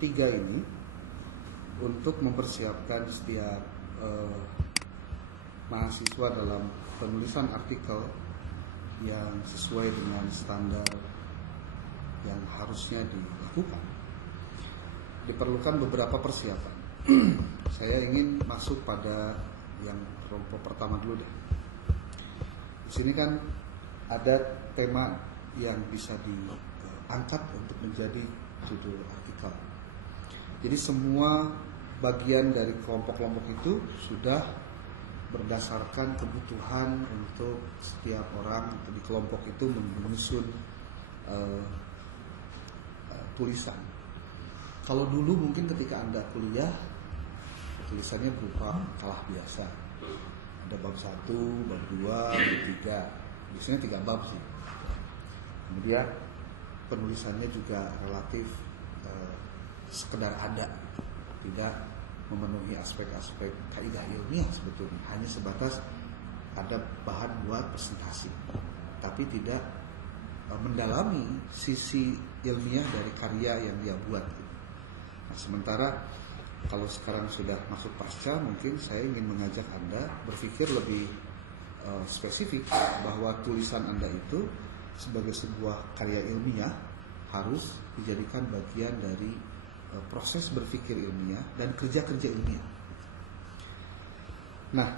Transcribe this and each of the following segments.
tiga ini untuk mempersiapkan setiap mahasiswa dalam penulisan artikel yang sesuai dengan standar yang harusnya dilakukan. Diperlukan beberapa persiapan. Saya ingin masuk pada yang kelompok pertama dulu deh. Di sini kan ada tema yang bisa diangkat untuk menjadi judul artikel. Jadi semua bagian dari kelompok-kelompok itu sudah berdasarkan kebutuhan untuk setiap orang di kelompok itu menyusun tulisan. Kalau dulu mungkin ketika Anda kuliah, tulisannya berupa makalah biasa. Ada bab 1, bab 2, bab 3. Biasanya 3 bab sih. Kemudian penulisannya juga relatif sekedar ada, tidak memenuhi aspek-aspek kaidah ilmiah sebetulnya. Hanya sebatas ada bahan buat presentasi, tapi tidak mendalami sisi ilmiah dari karya yang dia buat. Nah, sementara kalau sekarang sudah masuk pasca, mungkin saya ingin mengajak Anda berpikir lebih spesifik bahwa tulisan Anda itu sebagai sebuah karya ilmiah harus dijadikan bagian dari proses berpikir ilmiah dan kerja-kerja ilmiah. Nah,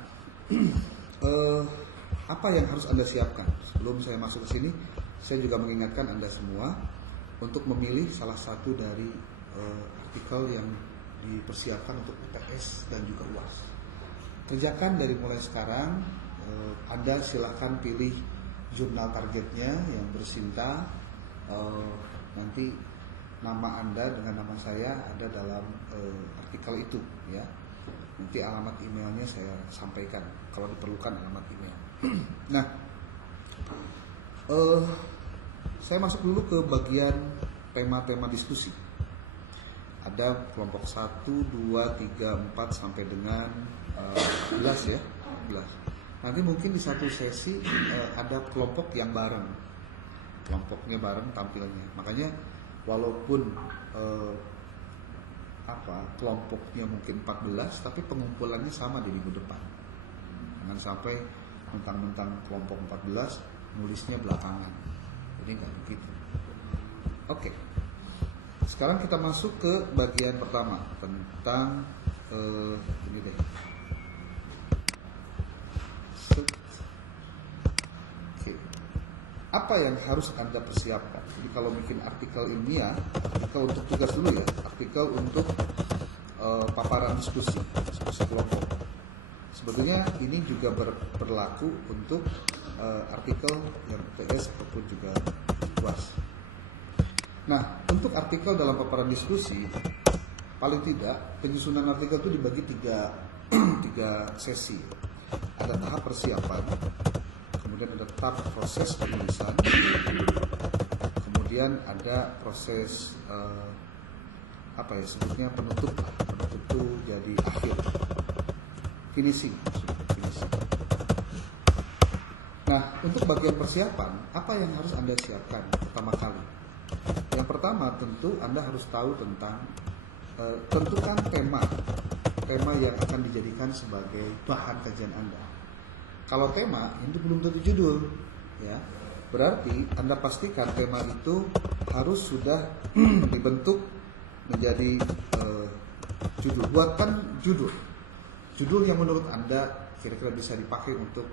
apa yang harus Anda siapkan? Sebelum saya masuk ke sini, saya juga mengingatkan Anda semua untuk memilih salah satu dari artikel yang dipersiapkan untuk UTS dan juga UAS. Kerjakan dari mulai sekarang. Anda silakan pilih jurnal targetnya yang bersinta. Nanti nama Anda dengan nama saya ada dalam artikel itu, ya. Nanti alamat emailnya saya sampaikan kalau diperlukan alamat email. Nah, saya masuk dulu ke bagian tema-tema diskusi. Ada kelompok 1, 2, 3, 4 sampai dengan 11 ya, 11. Nanti mungkin di satu sesi ada kelompok yang bareng. Kelompoknya bareng tampilnya. Makanya walaupun kelompoknya mungkin 14, tapi pengumpulannya sama di minggu depan. Jangan sampai mentang-mentang kelompok 14 nulisnya belakangan. Jadi nggak begitu. Oke. Sekarang kita masuk ke bagian pertama tentang ini deh. Oke. Apa yang harus Anda persiapkan? Jadi kalau bikin artikel ilmiah, artikel untuk tugas dulu ya, artikel untuk paparan diskusi kelompok. Sebetulnya ini juga berlaku untuk artikel yang UTS ataupun juga UAS. Nah, untuk artikel dalam paparan diskusi, paling tidak penyusunan artikel itu dibagi tiga sesi. Ada tahap persiapan, kemudian ada tahap proses penulisan, kemudian ada proses sebutnya penutup itu jadi akhir, finishing. Nah, untuk bagian persiapan, apa yang harus Anda siapkan pertama kali? Yang pertama tentu Anda harus tahu tentang tentukan tema yang akan dijadikan sebagai bahan kajian Anda. Kalau tema itu belum tentu judul, ya. Berarti Anda pastikan tema itu harus sudah dibentuk menjadi judul. Buatkan judul yang menurut Anda kira-kira bisa dipakai untuk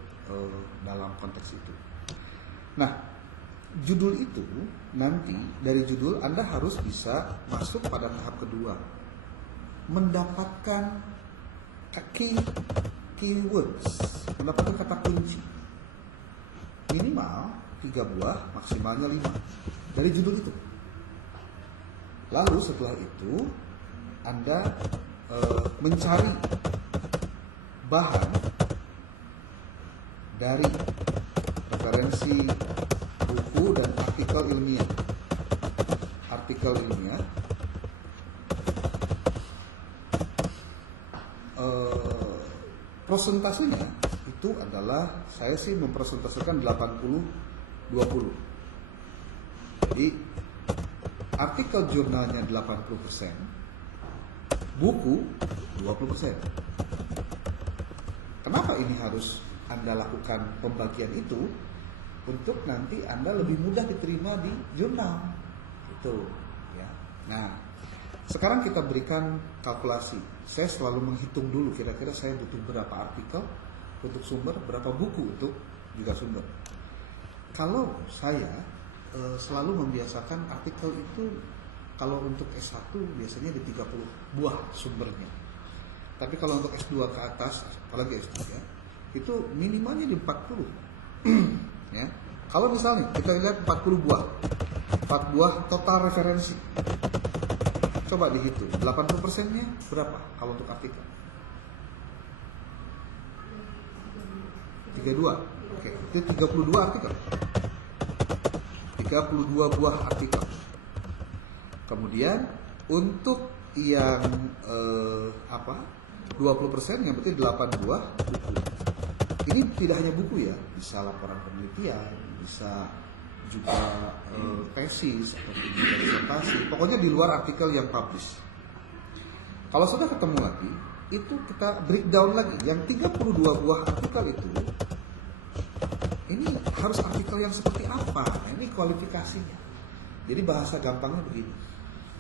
dalam konteks itu. Nah, judul itu nanti dari judul Anda harus bisa masuk pada tahap kedua, mendapatkan keywords, mendapatkan kata kunci minimal 3 buah, maksimalnya 5 dari judul itu. Lalu setelah itu Anda mencari bahan dari referensi buku dan artikel ilmiah. Presentasinya itu adalah, saya sih mempresentasikan 80-20. Jadi artikel jurnalnya 80%, buku 20%. Kenapa ini harus Anda lakukan pembagian itu? Untuk nanti Anda lebih mudah diterima di jurnal. Itu ya. Nah, sekarang kita berikan kalkulasi. Saya selalu menghitung dulu kira-kira saya butuh berapa artikel untuk sumber, berapa buku untuk juga sumber. Kalau saya selalu membiasakan artikel itu, kalau untuk S1 biasanya di 30 buah sumbernya. Tapi kalau untuk S2 ke atas, apalagi S3, itu minimalnya di 40. Ya. Kalau misalnya kita lihat 40 buah, 4 buah total referensi. Coba dihitung, 80%-nya berapa kalau untuk artikel? 32. Oke, itu 32 artikel. 32 buah artikel. Kemudian untuk yang 20% yang berarti 8 buah buku. Ini tidak hanya buku ya, bisa laporan penelitian, bisa juga tesis atau juga disertasi. Pokoknya di luar artikel yang publish. Kalau sudah ketemu lagi, itu kita breakdown lagi. Yang 32 buah artikel itu, ini harus artikel yang seperti apa? Nah, ini kualifikasinya. Jadi bahasa gampangnya begini.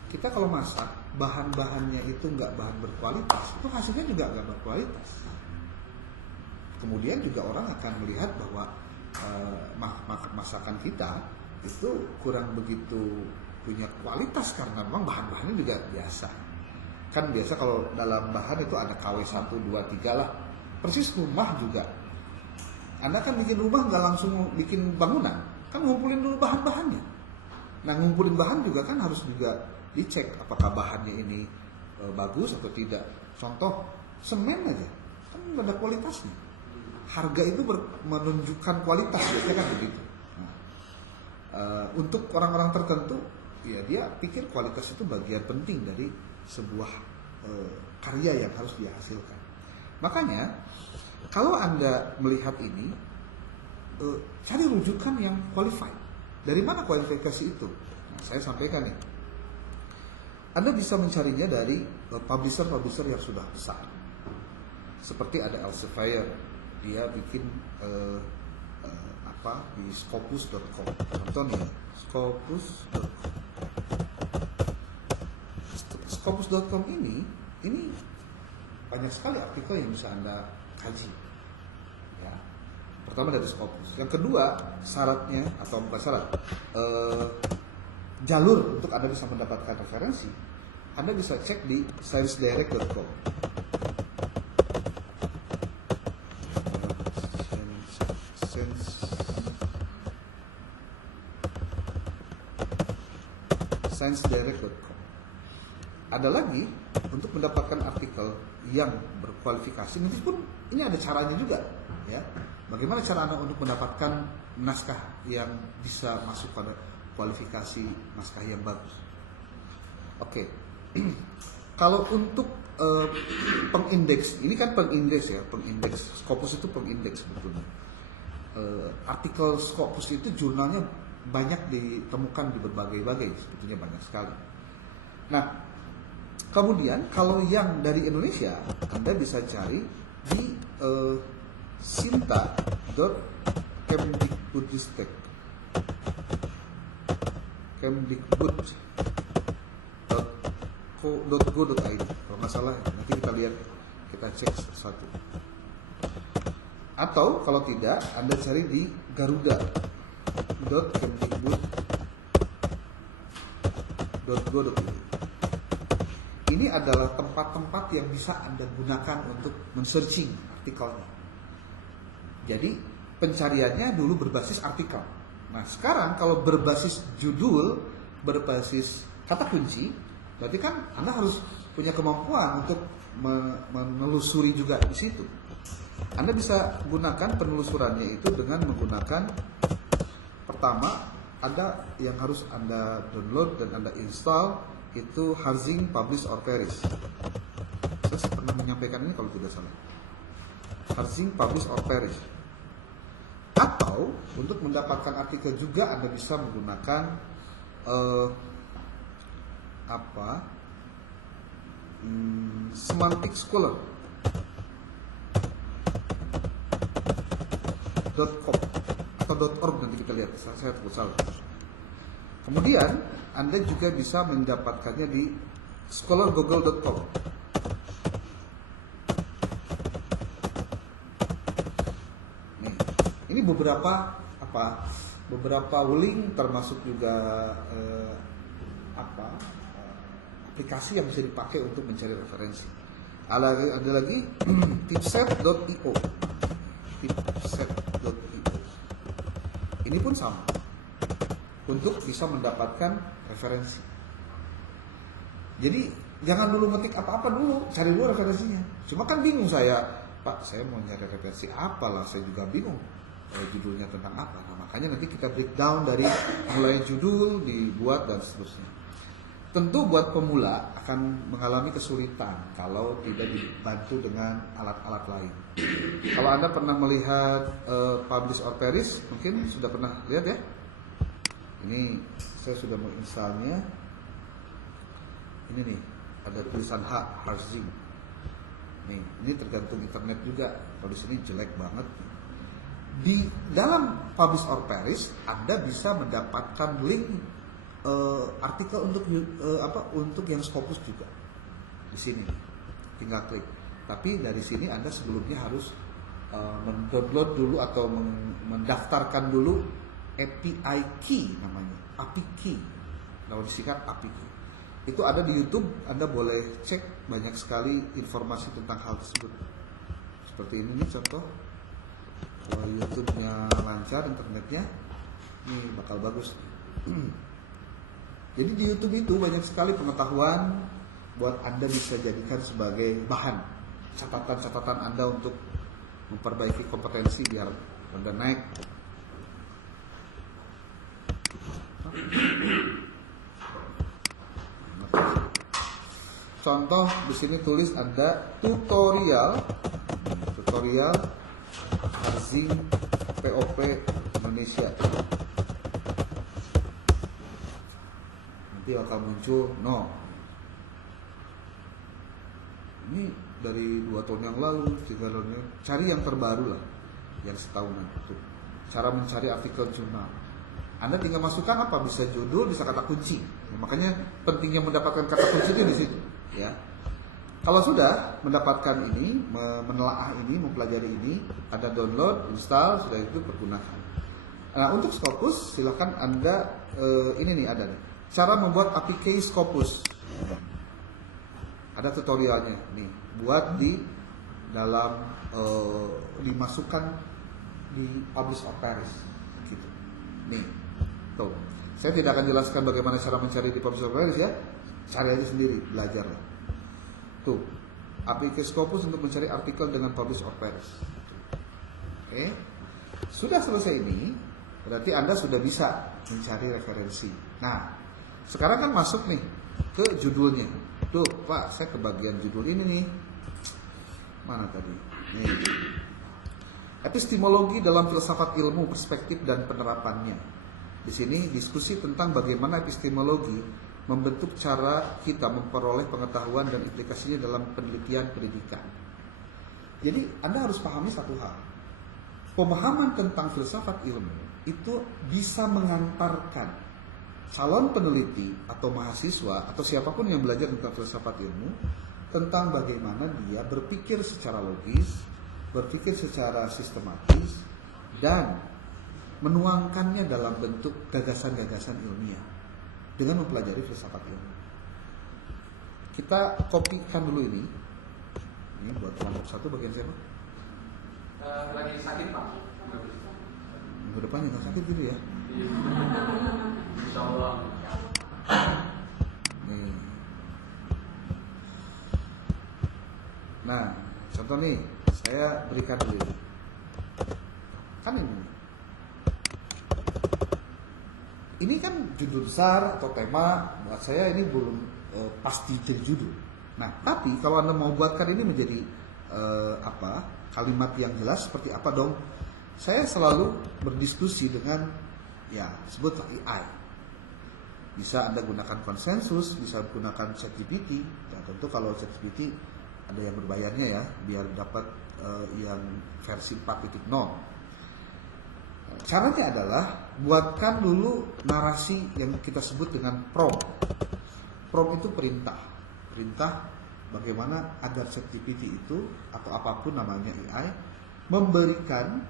Kita kalau masak, bahan-bahannya itu nggak bahan berkualitas, itu hasilnya juga nggak berkualitas. Kemudian juga orang akan melihat bahwa masakan kita itu kurang begitu punya kualitas karena memang bahan-bahannya juga biasa. Kan biasa kalau dalam bahan itu ada KW 1, 2, 3 lah. Persis rumah juga. Anda kan bikin rumah nggak langsung bikin bangunan, kan ngumpulin dulu bahan-bahannya. Nah, ngumpulin bahan juga kan harus juga dicek apakah bahannya ini bagus atau tidak. Contoh semen aja kan nggak ada kualitasnya. Harga itu menunjukkan kualitas, biasanya kan begitu. Nah, untuk orang-orang tertentu, ya dia pikir kualitas itu bagian penting dari sebuah karya yang harus dia hasilkan. Makanya kalau Anda melihat ini, cari rujukan yang qualified. Dari mana kualifikasi itu? Nah, saya sampaikan nih. Anda bisa mencarinya dari publisher-publisher yang sudah besar. Seperti ada Elsevier, dia bikin di Scopus.com. Tonton ya, Scopus.com. Scopus.com ini banyak sekali artikel yang bisa Anda kaji. Ya. Pertama dari Scopus. Yang kedua, syaratnya atau bukan syarat, jalur untuk Anda bisa mendapatkan referensi, Anda bisa cek di sciencedirect.com. sciencedirect.com. Ada lagi untuk mendapatkan artikel yang berkualifikasi, meskipun ini ada caranya juga, ya. Bagaimana cara Anda untuk mendapatkan naskah yang bisa masuk pada kualifikasi naskah yang bagus? Oke. Kalau untuk pengindeks, ini kan pengindeks ya, pengindeks. Scopus itu pengindeks sebetulnya. Artikel Scopus itu jurnalnya banyak ditemukan di berbagai-bagai, sebetulnya banyak sekali. Nah, kemudian kalau yang dari Indonesia, Anda bisa cari di sinta.kemdikbudristek, kemdikbud.go.id kalau nggak salah. Nanti kita lihat, kita cek satu. Atau kalau tidak, Anda cari di garuda.kemdikbud.go.id. Ini adalah tempat-tempat yang bisa Anda gunakan untuk men-searching artikelnya. Jadi pencariannya dulu berbasis artikel. Nah, sekarang kalau berbasis judul, berbasis kata kunci, berarti kan Anda harus punya kemampuan untuk menelusuri juga di situ. Anda bisa gunakan penelusurannya itu dengan menggunakan, pertama ada yang harus Anda download dan Anda install, itu Harzing Publish or Perish. Saya pernah menyampaikan ini kalau tidak salah. Harzing Publish or Perish. Atau untuk mendapatkan artikel juga Anda bisa menggunakan apa? Semantic Scholar .com atau .org, nanti kita lihat, saya takut salah. Kemudian Anda juga bisa mendapatkannya di scholargoogle.com. Nih, ini beberapa link, termasuk juga aplikasi yang bisa dipakai untuk mencari referensi. Ada lagi tipset.io. Tipset.io. Ini pun sama, untuk bisa mendapatkan referensi. Jadi jangan dulu ngetik apa-apa dulu, cari dulu referensinya. Cuma kan bingung saya, Pak, saya mau nyari referensi apalah, saya juga bingung. Judulnya tentang apa? Nah, makanya nanti kita breakdown dari mulai judul, dibuat dan seterusnya. Tentu buat pemula akan mengalami kesulitan kalau tidak dibantu dengan alat-alat lain. Kalau Anda pernah melihat Publish or Perish, mungkin sudah pernah lihat ya. Ini saya sudah menginstalnya. Ini nih, ada tulisan Harzing. Nih, ini tergantung internet juga. Kalau di sini jelek banget. Di dalam Publish or Perish, Anda bisa mendapatkan link artikel untuk yang Scopus juga di sini, tinggal klik. Tapi dari sini Anda sebelumnya harus mendownload dulu atau mendaftarkan dulu API key, namanya API key, kalau disingkat API key. Itu ada di YouTube, Anda boleh cek, banyak sekali informasi tentang hal tersebut. Seperti ini nih contoh, kalau YouTube-nya lancar internetnya, ini bakal bagus. Jadi di YouTube itu banyak sekali pengetahuan buat Anda bisa jadikan sebagai bahan catatan-catatan Anda untuk memperbaiki kompetensi biar Anda naik. Contoh di sini tulis ada tutorial Harzing POP Indonesia. Nanti akan muncul ini dari 2 tahun yang lalu, 3 tahun yang lalu. Cari yang terbaru lah, yang setahunan itu. Cara mencari artikel jurnal. Anda tinggal masukkan apa, bisa judul, bisa kata kunci. Makanya pentingnya mendapatkan kata kunci itu di situ, ya. Kalau sudah mendapatkan ini, menelaah ini, mempelajari ini, Anda download, install, sudah itu pergunakan. Nah, untuk Scopus silakan Anda ini nih ada nih. Cara membuat APK Scopus. Ada tutorialnya nih, buat di dalam dimasukkan di Publish or Perish gitu. Nih. Tuh. Saya tidak akan jelaskan bagaimana cara mencari di Publish or Perish ya. Cari aja sendiri, belajar lah. Tuh. APK Scopus untuk mencari artikel dengan Publish or Perish. Oke. Sudah selesai ini, berarti Anda sudah bisa mencari referensi. Nah, sekarang kan masuk nih ke judulnya. Tuh, Pak, saya ke bagian judul ini nih. Mana tadi? Nih. Epistemologi dalam filsafat ilmu, perspektif dan penerapannya. Di sini diskusi tentang bagaimana epistemologi membentuk cara kita memperoleh pengetahuan dan implikasinya dalam penelitian pendidikan. Jadi, Anda harus pahami satu hal. Pemahaman tentang filsafat ilmu itu bisa mengantarkan calon peneliti atau mahasiswa atau siapapun yang belajar tentang filsafat ilmu tentang bagaimana dia berpikir secara logis, berpikir secara sistematis, dan menuangkannya dalam bentuk gagasan-gagasan ilmiah dengan mempelajari filsafat ilmu. Kita kopikan dulu ini. Ini buat kelompok 1 bagian siapa? Lagi sakit, Pak. Minggu depan nggak sakit gitu ya? Insya Allah. Nih. Nah, contoh nih, saya berikan dulu. Kan ini. Ini kan judul besar atau tema, buat saya ini belum pasti jadi judul. Nah, tapi kalau Anda mau buatkan ini menjadi kalimat yang jelas seperti apa dong? Saya selalu berdiskusi dengan sebutlah AI. Bisa Anda gunakan konsensus, bisa gunakan ChatGPT. Nah, tentu kalau ChatGPT ada yang berbayarnya ya, biar dapat yang versi 4.0. Caranya adalah buatkan dulu narasi yang kita sebut dengan prompt. Prompt itu perintah. Perintah bagaimana agar ChatGPT itu atau apapun namanya AI memberikan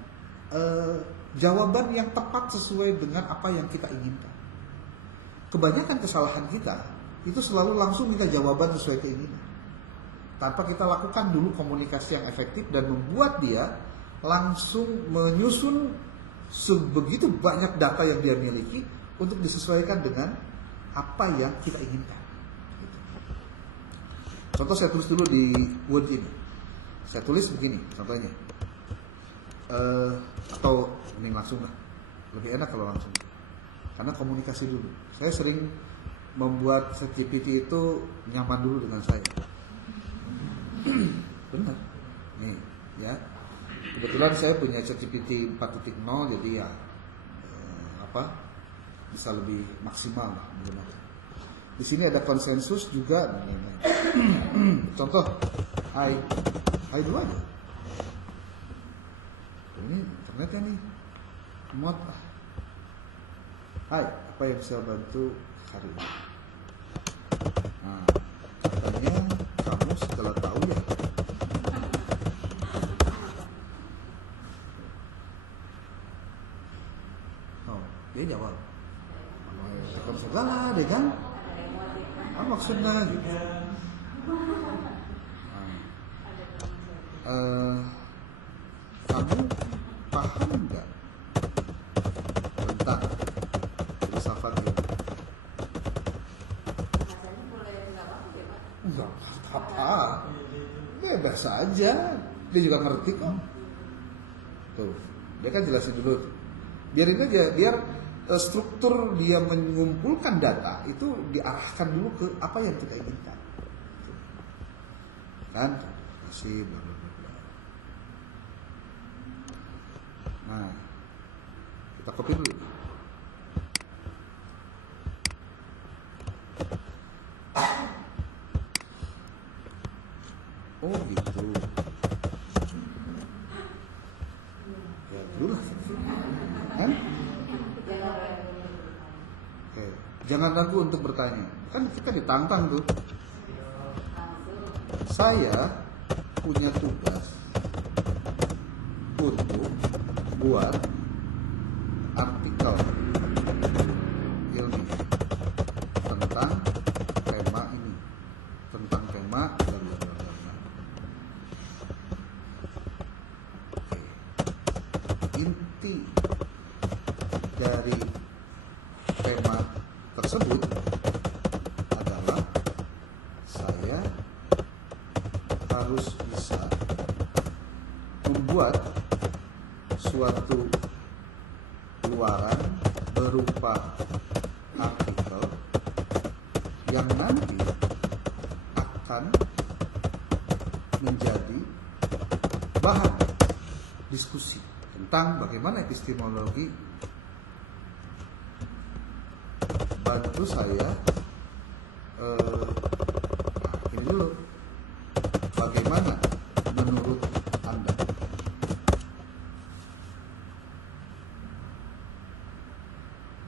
jawaban yang tepat sesuai dengan apa yang kita inginkan. Kebanyakan kesalahan kita itu selalu langsung minta jawaban sesuai keinginan, tanpa kita lakukan dulu komunikasi yang efektif dan membuat dia langsung menyusun sebegitu banyak data yang dia miliki untuk disesuaikan dengan apa yang kita inginkan. Contoh saya tulis dulu di Word ini. Saya tulis begini contohnya. Atau ini langsung lah. Lebih enak kalau langsung. Karena komunikasi dulu. Saya sering membuat ChatGPT itu nyaman dulu dengan saya. Benar. Nih, ya. Kebetulan saya punya ChatGPT 4.0 jadi ya bisa lebih maksimal menggunakan. Di sini ada konsensus juga. Contoh, hai dulu aja. Ini internetnya nih, mod. Hai, apa yang bisa bantu hari ini? Nah, katanya kamu setelah tahu ya. Oh, dia jawab. Tekan segala deh kan? Apa maksudnya gitu? Kamu paham nggak tentang filsafat ini? Enggak apa-apa, bebas aja. Dia juga ngerti kok. Tuh, dia kan jelasin dulu. Biarin aja, biar struktur dia mengumpulkan data itu diarahkan dulu ke apa yang kita inginkan. Kan? Masih bla bla bla. Nah, kita copy dulu. Oh gitu. Ya dulu lah. Kan? Oke. Jangan ragu untuk bertanya. Kan kita ditantang tuh. Saya punya tugas untuk buat artikel ilmiah tentang tema ini, tentang tema bla bla bla bla. Oke. Inti dari tema tersebut adalah saya harus bisa membuat suatu keluaran berupa artikel yang nanti akan menjadi bahan diskusi tentang bagaimana epistemologi bantu saya ini dulu, bagaimana menurut Anda?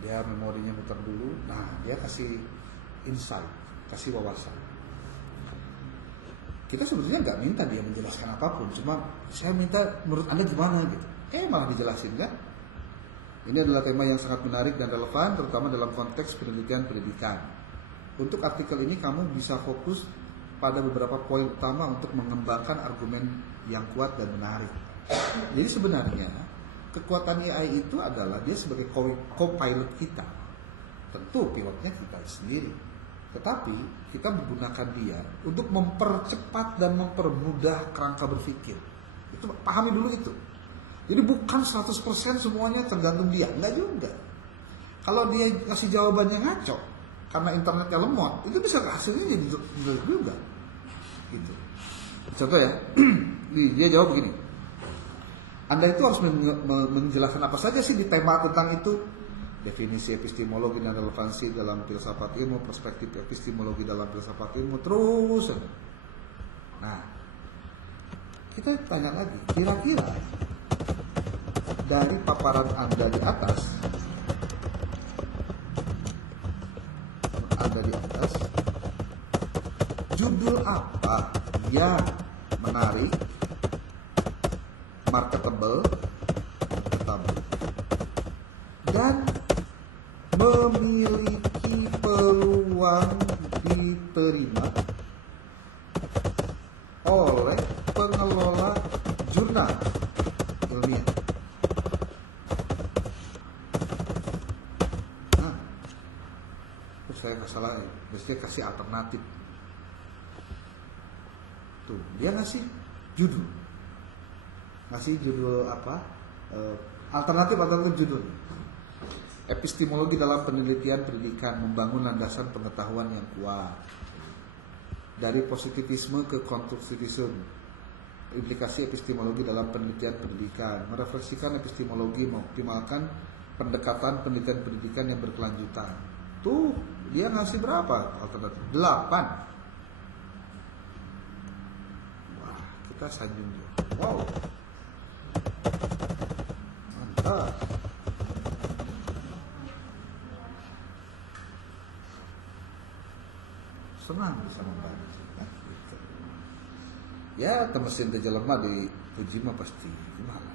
Dia memorinya muter dulu. Nah, dia kasih insight, kasih wawasan. Kita sebetulnya nggak minta dia menjelaskan apapun, cuma saya minta menurut Anda gimana gitu. Malah dijelasin kan? Ini adalah tema yang sangat menarik dan relevan, terutama dalam konteks pendidikan. Untuk artikel ini kamu bisa fokus pada beberapa poin utama untuk mengembangkan argumen yang kuat dan menarik. Jadi sebenarnya kekuatan AI itu adalah dia sebagai co-pilot kita. Tentu pilotnya kita sendiri. Tetapi kita menggunakan dia untuk mempercepat dan mempermudah kerangka berpikir. Itu pahami dulu itu. Jadi bukan 100% semuanya tergantung dia, enggak juga. Kalau dia kasih jawabannya ngaco karena internetnya lemot, itu bisa hasilnya jadi juga. Gitu. Contoh ya, dia jawab begini. Anda itu harus menjelaskan apa saja sih di tema tentang itu. definisi epistemologi dan relevansi dalam filsafat ilmu, perspektif epistemologi dalam filsafat ilmu, terus. Nah, kita tanya lagi, kira-kira dari paparan Anda di atas, judul apa yang menarik, marketable, dan memiliki peluang diterima oleh pengelola jurnal ilmiah. Nah, saya nggak salah, biasanya kasih alternatif. Tuh, dia ngasih judul apa? Alternatif judul. Epistemologi dalam penelitian pendidikan, membangun landasan pengetahuan yang kuat. Dari positivisme ke konstruktivisme. Implikasi epistemologi dalam penelitian pendidikan, merefleksikan epistemologi, mengoptimalkan pendekatan penelitian pendidikan yang berkelanjutan. Tuh, dia ngasih berapa alternatif? 8. Wah, kita sanjung juga. Wow. Mantap. Senang bisa membantu. Nah, gitu. Ya, temesin teh jelema di puji mah pasti gimana.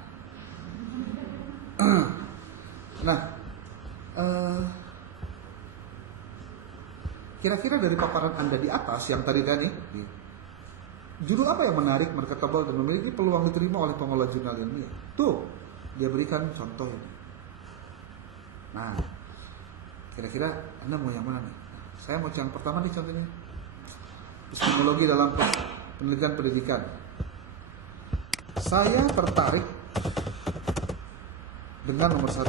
Nah, kira-kira dari paparan Anda di atas yang tadi nih, judul apa yang menarik, marketable, dan memiliki peluang diterima oleh pengelola jurnal ilmiah? Tuh, dia berikan contoh ini. Nah, kira-kira Anda mau yang mana nih? Saya mau yang pertama nih contohnya. Epistemologi dalam penelitian pendidikan. Saya tertarik dengan nomor 1.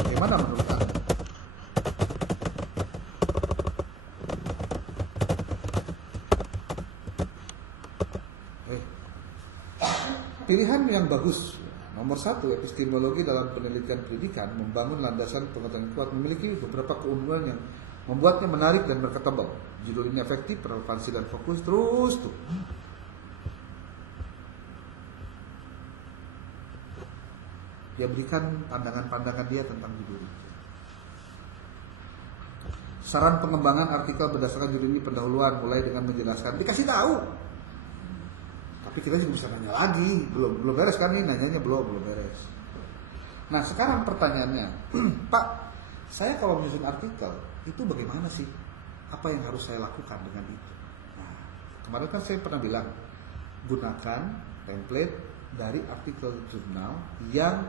Bagaimana menurut Anda? Pilihan yang bagus. Nomor 1, epistemologi dalam penelitian pendidikan, membangun landasan pengetahuan kuat, memiliki beberapa keunggulan yang membuatnya menarik dan marketable. Judul ini efektif, relevansi dan fokus, terus tuh. Dia berikan pandangan-pandangan dia tentang judul ini. Saran pengembangan artikel berdasarkan judul ini pendahuluan, mulai dengan menjelaskan, dikasih tahu. Tapi kita juga bisa nanya lagi, belum beres kan nih, nanyanya belum beres. Nah, sekarang pertanyaannya, Pak, saya kalau menyusun artikel itu bagaimana sih? Apa yang harus saya lakukan dengan itu? Nah, kemarin kan saya pernah bilang, gunakan template dari artikel jurnal yang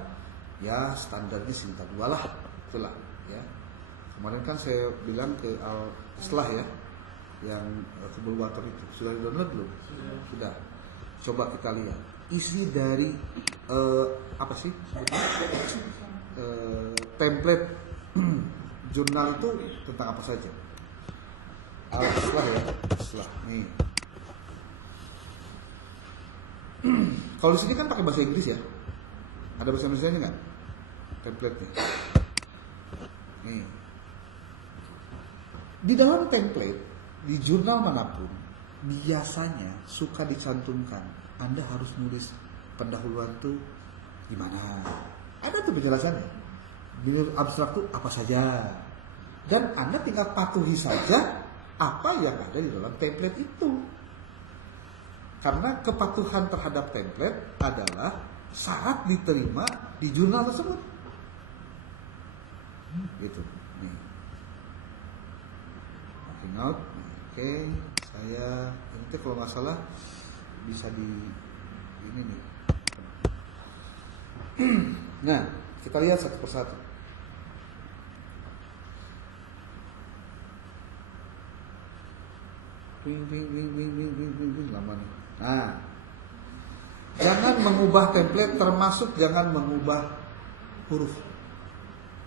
ya standarnya Sinta 2 lah, itulah ya. Kemarin kan saya bilang ke Al-Islah ya, yang Kubul Water itu sudah di-download belum? Sudah. Coba kita lihat isi dari apa sih template jurnal itu tentang apa saja. Al-Islah ya, Islah nih. Kalau di sini kan pakai bahasa Inggris ya. Ada bahasa Indonesia nggak? Template-nya. Nih. Di dalam template di jurnal manapun biasanya suka dicantumkan Anda harus nulis pendahuluan tuh gimana. Ada tuh penjelasannya. Di abstrak tuh apa saja. Dan Anda tinggal patuhi saja apa yang ada di dalam template itu. Karena kepatuhan terhadap template adalah syarat diterima di jurnal tersebut. Gitu. Nih. Note. Oke, saya ini kalau nggak salah bisa di ini nih. Nah, kita lihat satu persatu. Wing, lama nih. Nah, jangan mengubah template, termasuk jangan mengubah huruf.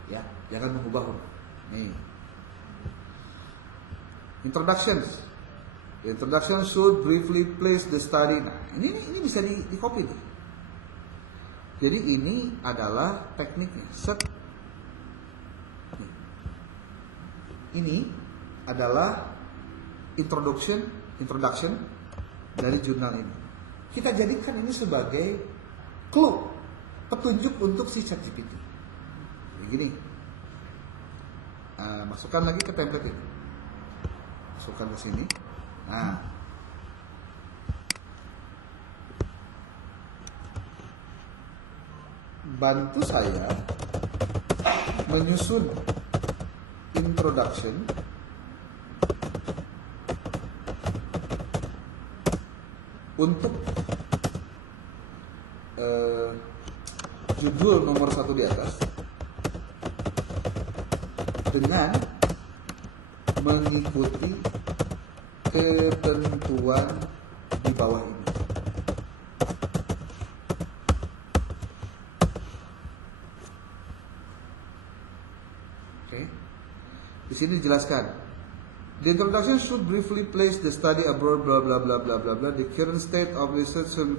Ya, jangan mengubah huruf. Nih. Introductions. The introduction should briefly place the study. Nah, ini bisa di copy nih. Jadi ini adalah tekniknya. Set. Ini adalah introduction dari jurnal ini. Kita jadikan ini sebagai clue, petunjuk untuk si ChatGPT. Begini. Masukkan lagi ke template ini. Masukkan ke sini. Nah, bantu saya menyusun introduction untuk judul nomor 1 di atas dengan mengikuti ketentuan di bawah ini. Oke. Di sini dijelaskan. The introduction should briefly place the study abroad, blah blah blah blah blah blah, the current state of research and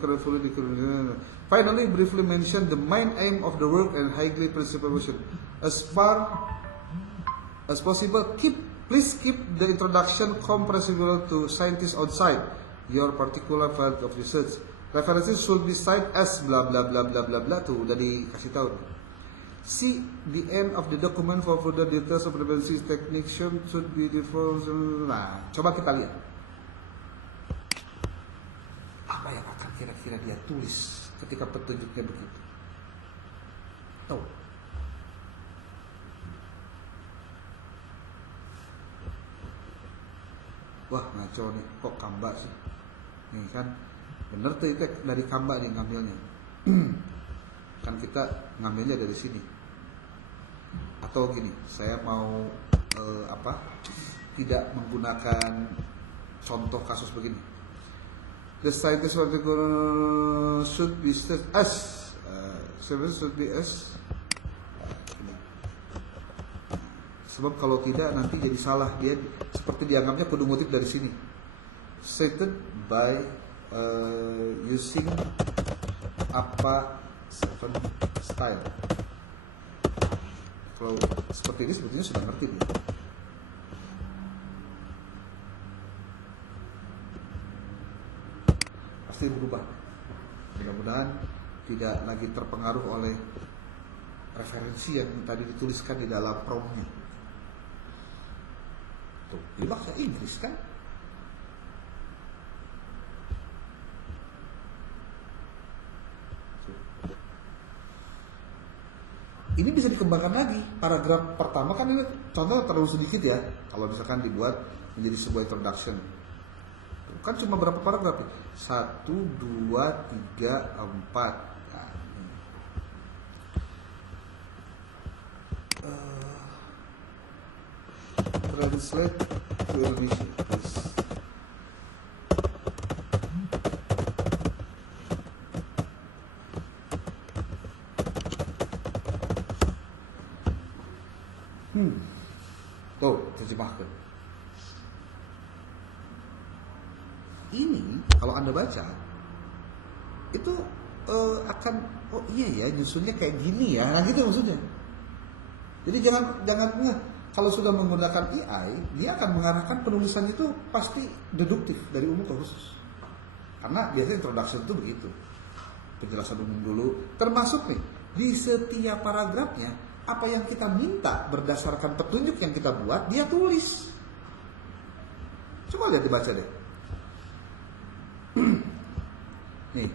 finally briefly mention the main aim of the work and highly principal version. As far as possible, please keep the introduction compressible to scientists outside your particular field of research. References should be cited as blah blah blah blah blah blah. Tuh udah dikasih tahu. See the end of the document for further details of prevention technique should be default. Nah, coba kita lihat apa yang akan kira-kira dia tulis ketika petunjuknya begitu. Tahu? Wah, ngaco nih, kok Canva sih? Nih kan, bener tuh itu dari Canva nih ngambilnya. Kan kita ngambilnya dari sini. Atau gini, saya mau tidak menggunakan contoh kasus begini. The scientist should be as should be as. Sebab kalau tidak nanti jadi salah, dia seperti dianggapnya kudu ngutip dari sini. Cited by using apa seven style. Kalau seperti ini sebetulnya sudah ngerti dia. Pasti berubah. Mudah-mudahan tidak lagi terpengaruh oleh referensi yang tadi dituliskan di dalam prompt-nya. Tuh, ini bahasa Inggris kan? Ini bisa dikembangkan lagi. Paragraf pertama kan ini contoh terlalu sedikit ya. Kalau misalkan dibuat menjadi sebuah introduction, kan cuma berapa paragraf? 1, 2, 3, 4. Translate to Indonesia, please. Tuh, terjemahkan. Ini kalau Anda baca itu akan, oh iya ya, nyusunnya kayak gini ya. Nah gitu maksudnya. Jadi jangan kalau sudah menggunakan AI, dia akan mengarahkan penulisan itu pasti deduktif dari umum ke khusus. Karena biasanya introduction itu begitu. Penjelasan umum dulu, termasuk nih di setiap paragrafnya apa yang kita minta berdasarkan petunjuk yang kita buat, dia tulis. Coba lihat dibaca deh. Nih,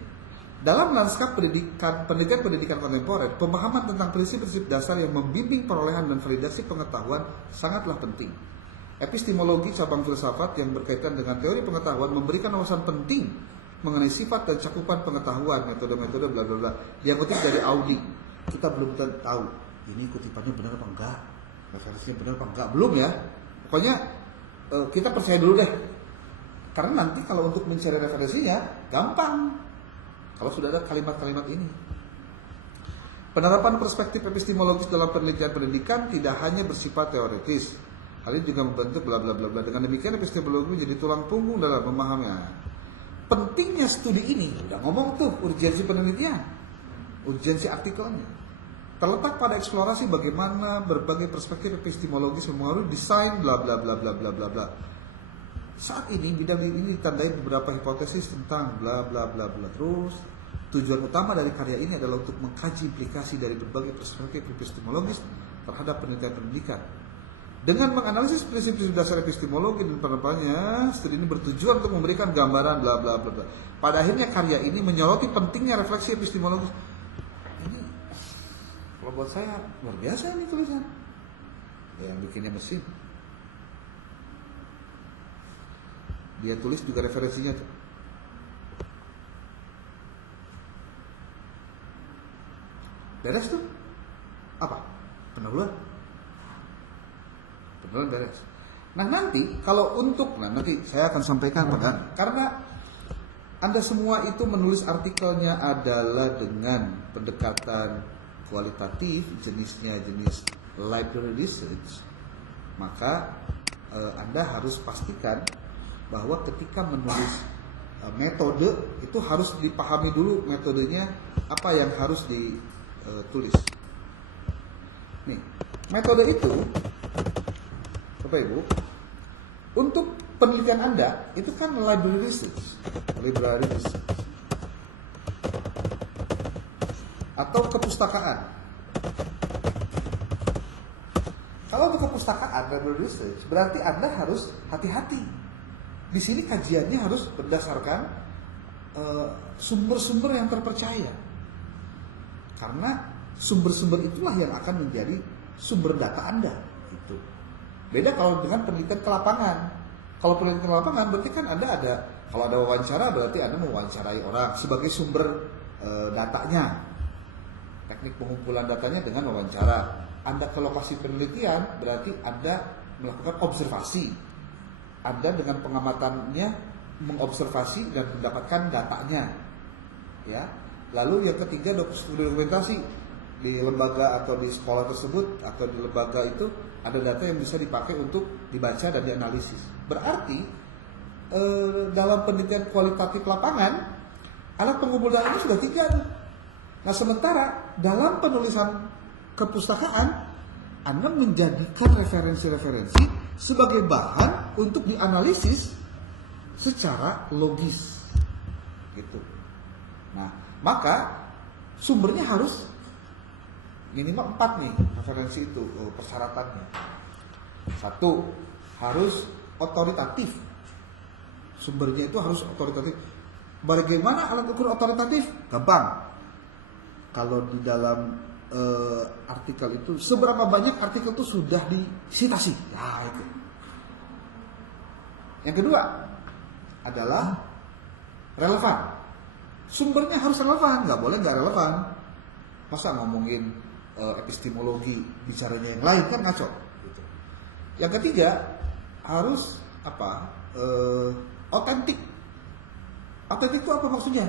dalam lanskap pendidikan kontemporer, pemahaman tentang prinsip-prinsip dasar yang membimbing perolehan dan validasi pengetahuan sangatlah penting. Epistemologi cabang filsafat yang berkaitan dengan teori pengetahuan memberikan wawasan penting mengenai sifat dan cakupan pengetahuan, metode-metode bla bla bla. Dia kutip dari Audi. Kita belum tahu ini kutipannya benar apa enggak, referensinya benar apa enggak, belum ya. Pokoknya kita percaya dulu deh. Karena nanti kalau untuk mencari referensinya gampang kalau sudah ada kalimat-kalimat ini. Penerapan perspektif epistemologis dalam penelitian pendidikan tidak hanya bersifat teoritis. Hal ini juga membentuk bla bla bla bla. Dengan demikian epistemologi menjadi tulang punggung dalam memahaminya. Pentingnya studi ini, udah ngomong tuh urgensi penelitian. urgensi artikelnya. Terletak pada eksplorasi bagaimana berbagai perspektif epistemologis mempengaruhi desain bla bla bla bla bla bla bla. Saat ini bidang ini ditandai beberapa hipotesis tentang bla bla bla bla. Terus tujuan utama dari karya ini adalah untuk mengkaji implikasi dari berbagai perspektif epistemologis terhadap penelitian pendidikan. Dengan menganalisis prinsip-prinsip dasar epistemologi dan penerapannya, studi ini bertujuan untuk memberikan gambaran bla bla bla bla. Pada akhirnya karya ini menyoroti pentingnya refleksi epistemologis. Ini kalau buat saya luar biasa ini tulisan. Ya, yang bikinnya mesin. Dia tulis juga referensinya tuh. Beres tuh? Apa? Pendahuluan? Pendahuluan beres. Nah nanti kalau untuk, nanti saya akan sampaikan karena Anda semua itu menulis artikelnya adalah dengan pendekatan kualitatif, jenisnya jenis library research, maka Anda harus pastikan bahwa ketika menulis metode itu harus dipahami dulu metodenya apa yang harus ditulis. Nih, metode itu Bapak Ibu, untuk penelitian Anda itu kan library research atau kepustakaan. Kalau untuk kepustakaan library research berarti Anda harus hati-hati. Di sini kajiannya harus berdasarkan sumber-sumber yang terpercaya. Karena sumber-sumber itulah yang akan menjadi sumber data Anda. Itu. Beda kalau dengan penelitian ke lapangan. Kalau penelitian ke lapangan berarti kan Anda ada, kalau ada wawancara berarti Anda mewawancarai orang sebagai sumber datanya. Teknik pengumpulan datanya dengan wawancara. Anda ke lokasi penelitian berarti Anda melakukan observasi. Anda dengan pengamatannya mengobservasi dan mendapatkan datanya. Ya. Lalu yang ketiga dokumentasi. Di lembaga atau di sekolah tersebut atau di lembaga itu ada data yang bisa dipakai untuk dibaca dan dianalisis. Berarti dalam penelitian kualitatif lapangan alat pengumpul data ini sudah 3. Nah sementara dalam penulisan kepustakaan Anda menjadikan referensi-referensi sebagai bahan untuk dianalisis secara logis, gitu. Nah maka sumbernya harus minimal 4 nih referensi itu persyaratannya. 1, harus otoritatif. Sumbernya itu harus otoritatif. Bagaimana alat ukur otoritatif? Gampang. Kalau di dalam artikel itu seberapa banyak artikel itu sudah disitasi. Nah itu. Yang kedua adalah relevan. Sumbernya harus relevan, nggak boleh nggak relevan. Masa ngomongin epistemologi bicaranya yang lain kan ngaco. Gitu. Yang ketiga harus otentik. Otentik itu apa maksudnya?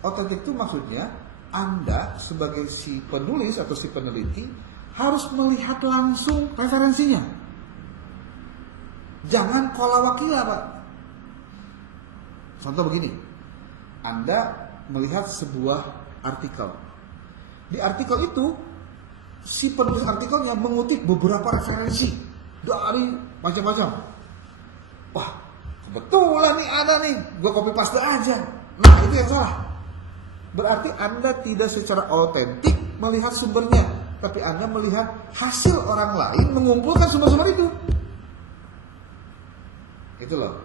Otentik itu maksudnya Anda sebagai si penulis atau si peneliti harus melihat langsung referensinya. Jangan kolawakila, Pak. Contoh begini, Anda melihat sebuah artikel. Di artikel itu si penulis artikelnya mengutip beberapa referensi dari macam-macam. Wah, kebetulan nih ada nih, gue copy paste aja. Nah, itu yang salah. Berarti Anda tidak secara otentik melihat sumbernya, tapi Anda melihat hasil orang lain mengumpulkan sumber-sumber itu. Itu loh.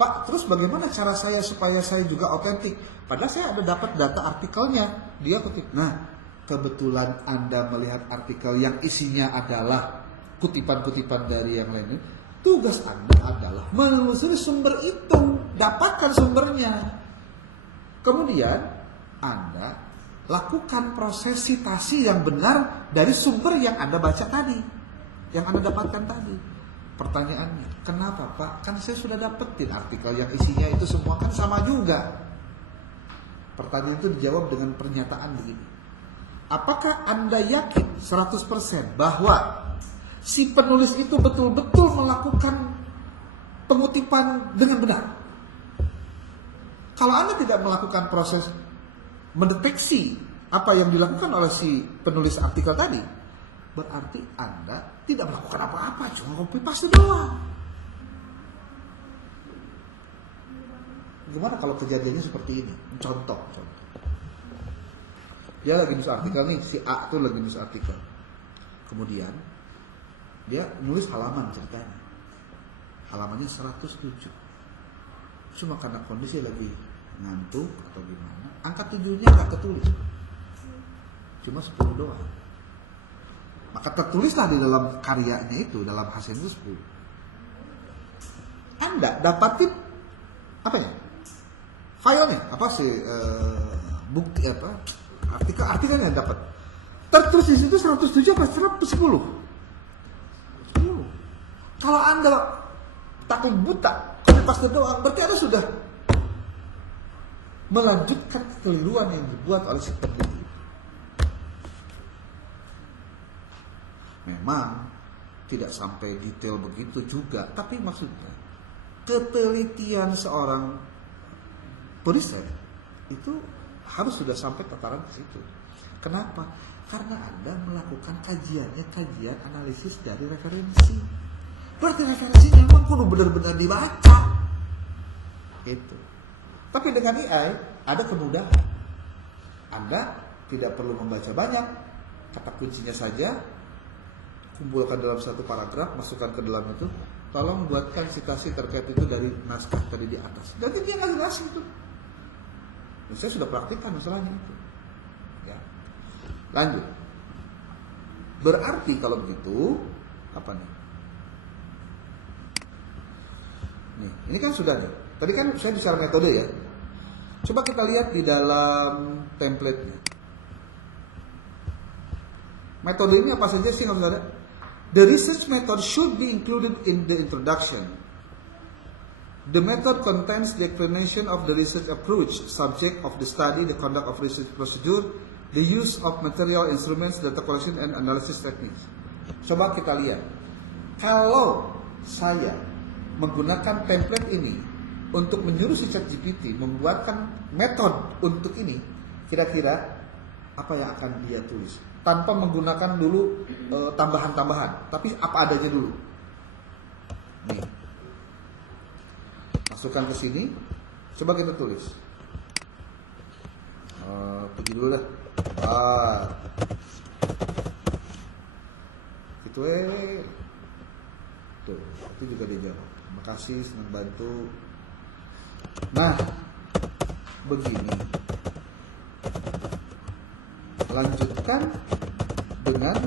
Pak, terus bagaimana cara saya supaya saya juga otentik? Padahal saya ada dapat data artikelnya, dia kutip. Nah, kebetulan Anda melihat artikel yang isinya adalah kutipan-kutipan dari yang lainnya. Tugas Anda adalah menelusuri sumber itu, dapatkan sumbernya. Kemudian Anda lakukan proses sitasi yang benar dari sumber yang Anda baca tadi, yang Anda dapatkan tadi. Pertanyaannya, kenapa Pak? Kan saya sudah dapetin artikel yang isinya itu semua kan sama juga. Pertanyaan itu dijawab dengan pernyataan begini. Apakah Anda yakin 100% bahwa si penulis itu betul-betul melakukan pengutipan dengan benar? Kalau Anda tidak melakukan proses mendeteksi apa yang dilakukan oleh si penulis artikel tadi, berarti Anda tidak melakukan apa-apa, cuma copy paste doang. Gimana kalau kejadiannya seperti ini? Contoh. Dia lagi nulis artikel nih, si A tuh lagi nulis artikel. Kemudian dia nulis halaman ceritanya. Halamannya 107. Cuma karena kondisi lagi ngantuk atau gimana, angka 7-nya nggak ketulis. Cuma 10 doang. Maka tertulislah di dalam karyanya itu, dalam hasil itu 10. Anda dapatin apa ya? Filenya, apa sih bukti apa? Artikelnya dapat. Tertulis di situ 107 apa 110? 10. Kalau Anda takut buta, copy paste doang, berarti Anda sudah melanjutkan kekeliruan yang dibuat oleh si peneliti. Memang tidak sampai detail begitu juga, tapi maksudnya ketelitian seorang periset itu harus sudah sampai tataran ke situ. Kenapa? Karena Anda melakukan kajian analisis dari referensi. Berarti referensinya memang kudu benar-benar dibaca. Itu. Tapi dengan AI ada kemudahan. Anda tidak perlu membaca banyak, kata kuncinya saja, kumpulkan dalam satu paragraf, masukkan ke dalam itu. Tolong buatkan citasi terkait itu dari naskah tadi di atas. Jadi dia nggak jelas itu. Dan saya sudah praktikkan masalahnya itu. Ya. Lanjut. Berarti kalau begitu apa nih? Nih, ini kan sudah nih. Tadi kan saya bicara metode ya. Coba kita lihat di dalam template-nya. Metode ini apa saja sih harus ada? The research method should be included in the introduction. The method contains the explanation of the research approach, subject of the study, the conduct of research procedure, the use of material instruments, data collection, and analysis techniques. Coba kita lihat. Kalau saya menggunakan template ini untuk menyuruh si ChatGPT membuatkan metode untuk ini, kira-kira apa yang akan dia tulis? Tanpa menggunakan dulu tambahan-tambahan, tapi apa adanya dulu. Nih, masukkan ke sini. Coba kita tulis. Pergi dulu dah. Gitu Tuh, itu juga dia jawab. Terima kasih, senang bantu. Nah, begini. Lanjutkan dengan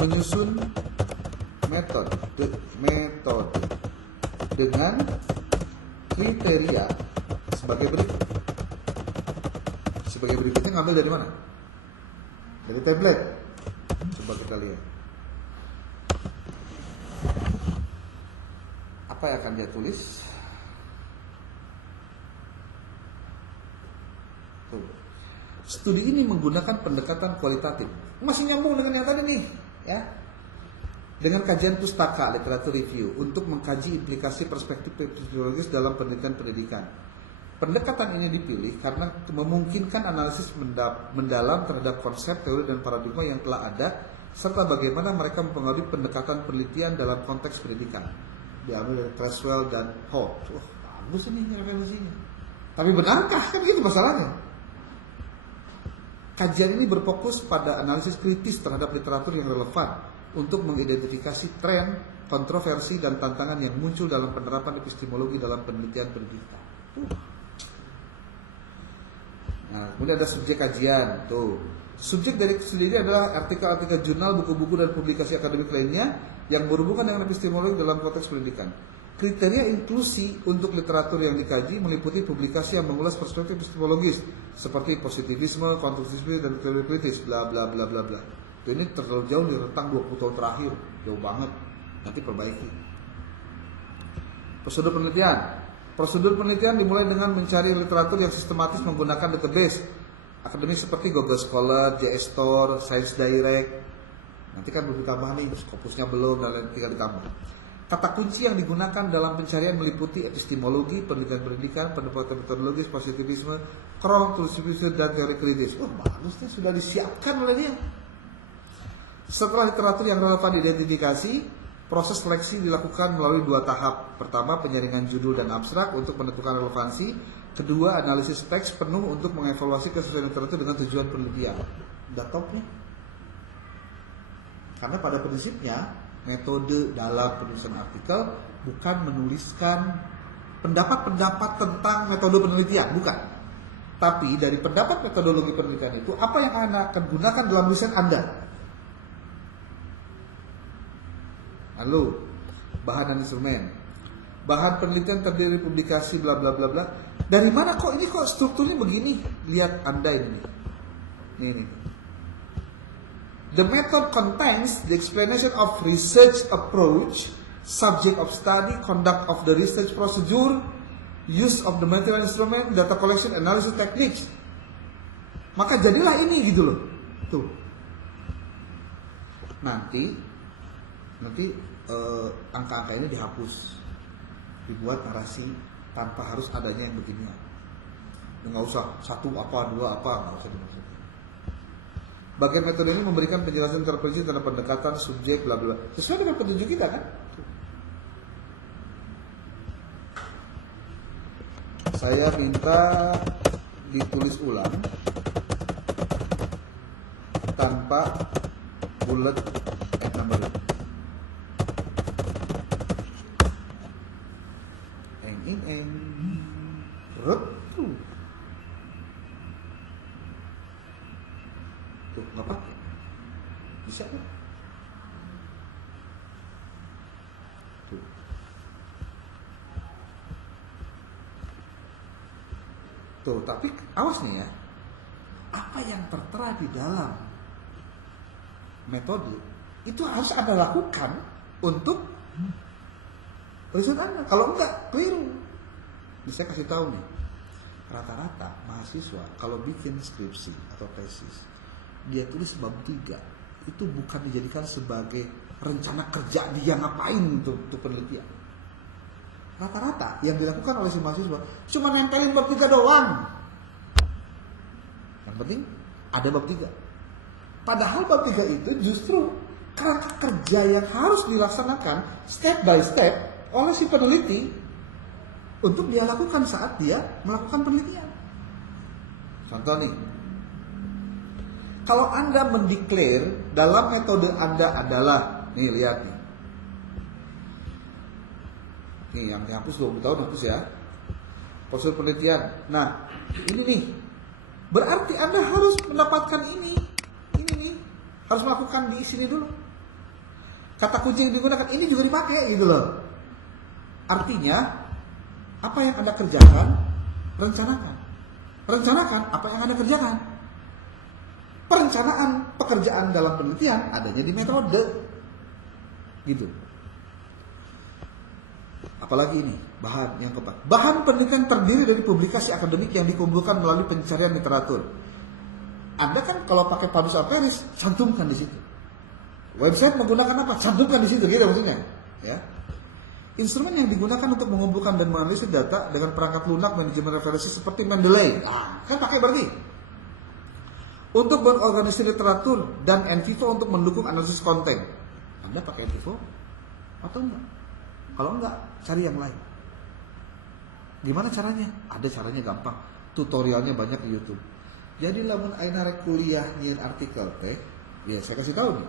menyusun metode dengan kriteria sebagai berikut. Sebagai berikutnya ngambil dari mana? Dari template. Coba kita lihat. Apa yang akan dia tulis? Tuh. Studi ini menggunakan pendekatan kualitatif. Masih nyambung dengan yang tadi nih, ya. Dengan kajian pustaka, literatur review untuk mengkaji implikasi perspektif epistemologis dalam penelitian pendidikan. Pendekatan ini dipilih karena memungkinkan analisis mendalam terhadap konsep, teori, dan paradigma yang telah ada, serta bagaimana mereka mempengaruhi pendekatan penelitian dalam konteks pendidikan. Diambil dari Creswell dan Holt. Bagus ini referensinya. Tapi benarkah? Kan gitu masalahnya. Kajian ini berfokus pada analisis kritis terhadap literatur yang relevan untuk mengidentifikasi tren, kontroversi, dan tantangan yang muncul dalam penerapan epistemologi dalam penelitian pendidikan. Nah, kemudian ada subjek kajian. Tuh, subjek dari studi ini adalah artikel-artikel jurnal, buku-buku, dan publikasi akademik lainnya yang berhubungan dengan epistemologi dalam konteks pendidikan. Kriteria inklusi untuk literatur yang dikaji meliputi publikasi yang mengulas perspektif epistemologis seperti positivisme, konstruktivisme, dan teori kritis, bla bla bla bla bla. Ini terlalu jauh di rentang 20 tahun terakhir, jauh banget. Nanti perbaiki. Prosedur penelitian. Prosedur penelitian dimulai dengan mencari literatur yang sistematis menggunakan database akademik seperti Google Scholar, JSTOR, Science Direct. Nanti kan belum ditambah nih, Scopusnya belum, dan lain tinggal ditambah. Kata kunci yang digunakan dalam pencarian meliputi epistemologi, pendidikan-pendidikan, pendekatan metodologis, positivisme, konstruktivisme, dan teori kritis. Oh, bagus nih, sudah disiapkan oleh dia. Setelah literatur yang relevan diidentifikasi, proses seleksi dilakukan melalui 2 tahap. Pertama, penyaringan judul dan abstrak untuk menentukan relevansi. Kedua, analisis teks penuh untuk mengevaluasi kesesuaian literatur dengan tujuan penelitian. Udah top nih. Karena pada prinsipnya metode dalam penulisan artikel bukan menuliskan pendapat-pendapat tentang metode penelitian, bukan. Tapi dari pendapat metodologi penelitian itu, apa yang Anda akan gunakan dalam riset Anda? Lalu, bahan dan instrumen. Bahan penelitian terdiri dari publikasi bla bla bla bla. Dari mana kok ini kok strukturnya begini? Lihat Anda ini. Ini. The method contains the explanation of research approach, subject of study, conduct of the research procedure, use of the material instrument, data collection, analysis techniques. Maka jadilah ini gitu loh. Tuh. Nanti angka-angka ini dihapus, dibuat narasi tanpa harus adanya yang beginian. Nggak usah 1 apa 2 apa, nggak usah dimaksud. Bagian metode ini memberikan penjelasan terperinci tentang pendekatan subjek bla bla sesuai dengan petunjuk kita kan. Saya minta ditulis ulang tanpa bullet and number. Tuh, nggak pakai. Bisa kan? Tuh. Tuh, tapi awas nih ya. Apa yang tertera di dalam metode itu harus Anda lakukan untuk riset Anda. Kalau enggak, keliru. Saya kasih tahu nih. Rata-rata mahasiswa kalau bikin skripsi atau tesis, dia tulis bab 3 itu bukan dijadikan sebagai rencana kerja dia ngapain untuk penelitian. Rata-rata yang dilakukan oleh si mahasiswa cuma nempelin bab 3 doang. Yang penting ada bab 3. Padahal bab 3 itu justru kerangka kerja yang harus dilaksanakan step by step oleh si peneliti untuk dia lakukan saat dia melakukan penelitian. Contoh nih, kalau Anda mendeklar dalam metode Anda adalah, nih lihat nih. Nih yang dihapus 20 tahun hapus ya. Prosedur penelitian. Nah, ini nih. Berarti Anda harus mendapatkan ini. Ini nih. Harus melakukan di sini dulu. Kata kunci yang digunakan ini juga dipakai gitu loh. Artinya, apa yang Anda kerjakan, rencanakan. Rencanakan apa yang Anda kerjakan. Perencanaan pekerjaan dalam penelitian adanya di metode. Gitu. Apalagi ini, bahan yang keempat. Bahan penelitian terdiri dari publikasi akademik yang dikumpulkan melalui pencarian literatur. Anda kan kalau pakai Publish or Perish, cantumkan di situ. Website menggunakan apa? Cantumkan di situ, gitu maksudnya. Ya. Instrumen yang digunakan untuk mengumpulkan dan menganalisis data dengan perangkat lunak manajemen referensi seperti Mendeley. Nah, kan pakai berarti. Untuk berorganisasi literatur dan NVivo untuk mendukung analisis konten. Anda pakai NVivo atau enggak? Kalau enggak, cari yang lain. Gimana caranya? Ada caranya gampang. Tutorialnya banyak di YouTube. Jadi lamun aina rek kuliah nyiin artikel teh, ya saya kasih tahu nih.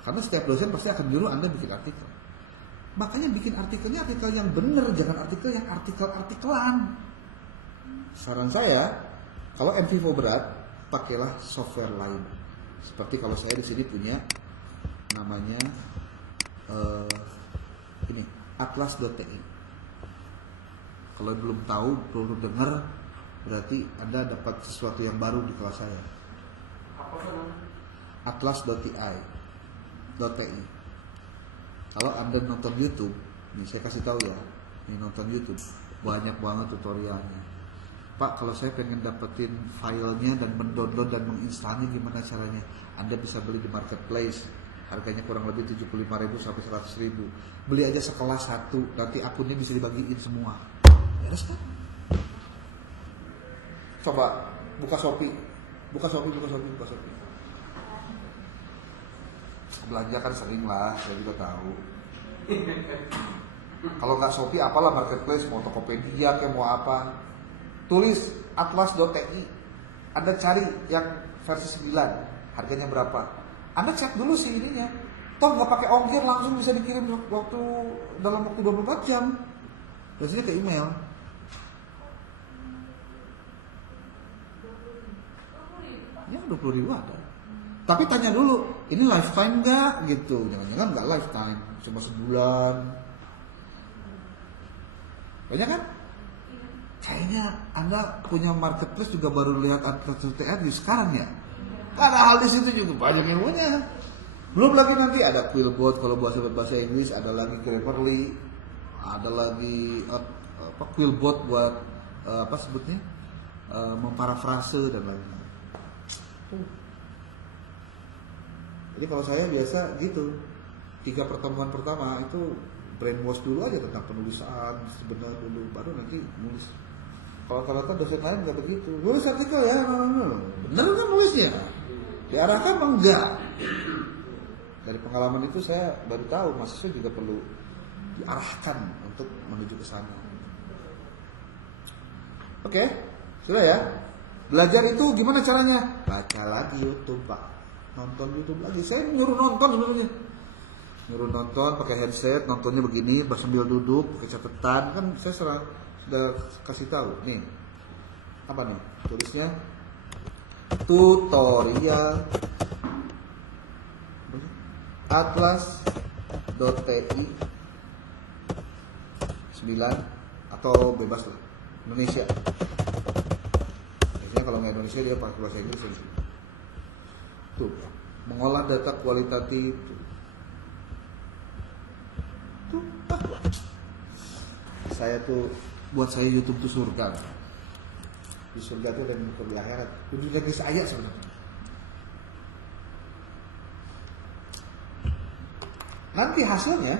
Karena setiap dosen pasti akan nyuruh Anda bikin artikel. Makanya bikin artikelnya artikel yang benar, jangan artikel yang artikel-artikelan. Saran saya, kalau NVivo berat, pakailah software lain. Seperti kalau saya di sini punya namanya ini atlas.ti. Kalau belum tahu, belum dengar, berarti Anda dapat sesuatu yang baru di kelas saya. Apa namanya? Atlas.ti. Kalau Anda nonton YouTube, nih saya kasih tahu ya, nih nonton YouTube, banyak banget tutorialnya. Pak, kalau saya pengen dapetin filenya dan mendownload dan menginstalnya gimana caranya? Anda bisa beli di marketplace, harganya kurang lebih 75.000 sampai 100.000. Beli aja sekelas satu, nanti akunnya bisa dibagiin semua. Beres kan? Coba buka Shopee. Belanja kan sering lah, saya juga tahu. Kalau nggak Shopee, apalah marketplace, mau Tokopedia, kayak mau apa. Tulis atlas.ti. Anda cari yang versi 9, harganya berapa. Anda cek dulu sih ininya. Toh nggak pakai ongkir, langsung bisa dikirim dalam waktu 24 jam. Biasanya ke email. Ya 20.000 ada. Tapi tanya dulu, ini lifetime nggak gitu? Jangan-jangan nggak lifetime, cuma sebulan. Banyak kan? Kayaknya Anda punya marketplace juga baru lihat atlas.ti sekarang ya. Padahal di situ juga banyak ilmunya. Belum lagi nanti ada Quillbot kalau bahasa Inggris, ada lagi Grammarly, ada lagi Quillbot buat apa sebutnya? Memparafrase dan lain-lain. Jadi kalau saya biasa gitu, 3 pertemuan pertama itu brainwash dulu aja tentang penulisan sebenarnya dulu, baru nanti nulis. Kalau ternyata dosen lain nggak begitu, nulis artikel ya, bener kan nulisnya, diarahkan apa enggak? Dari pengalaman itu saya baru tahu mahasiswa juga perlu diarahkan untuk menuju ke sana. Oke, sudah ya. Belajar itu gimana caranya? Baca lagi YouTube Pak, nonton YouTube lagi. Saya nyuruh nonton sebenarnya, nyuruh nonton pakai headset, nontonnya begini, sambil duduk, pakai catatan. Kan saya sudah kasih tahu nih, apa nih tulisnya, tutorial atlas.ti 9 atau bebas lah Indonesia. Biasanya kalau nggak Indonesia dia pakai bahasa Inggris. Tuh, mengolah data kualitatif. Tuh, saya tuh buat saya YouTube tuh surga. Di surga tuh dan di akhirat. Udah lagi saya sebenarnya. Nanti hasilnya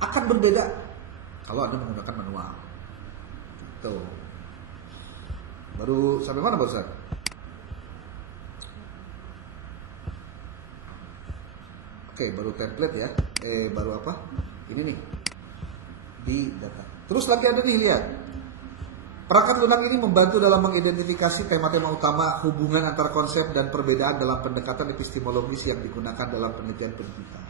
akan berbeda kalau Anda menggunakan manual. Tuh. Baru sampai mana barusan? Oke, baru template ya. Baru apa? Ini nih. Di data. Terus lagi ada nih, lihat. Perangkat lunak ini membantu dalam mengidentifikasi tema-tema utama, hubungan antar konsep dan perbedaan dalam pendekatan epistemologis yang digunakan dalam penelitian pendidikan.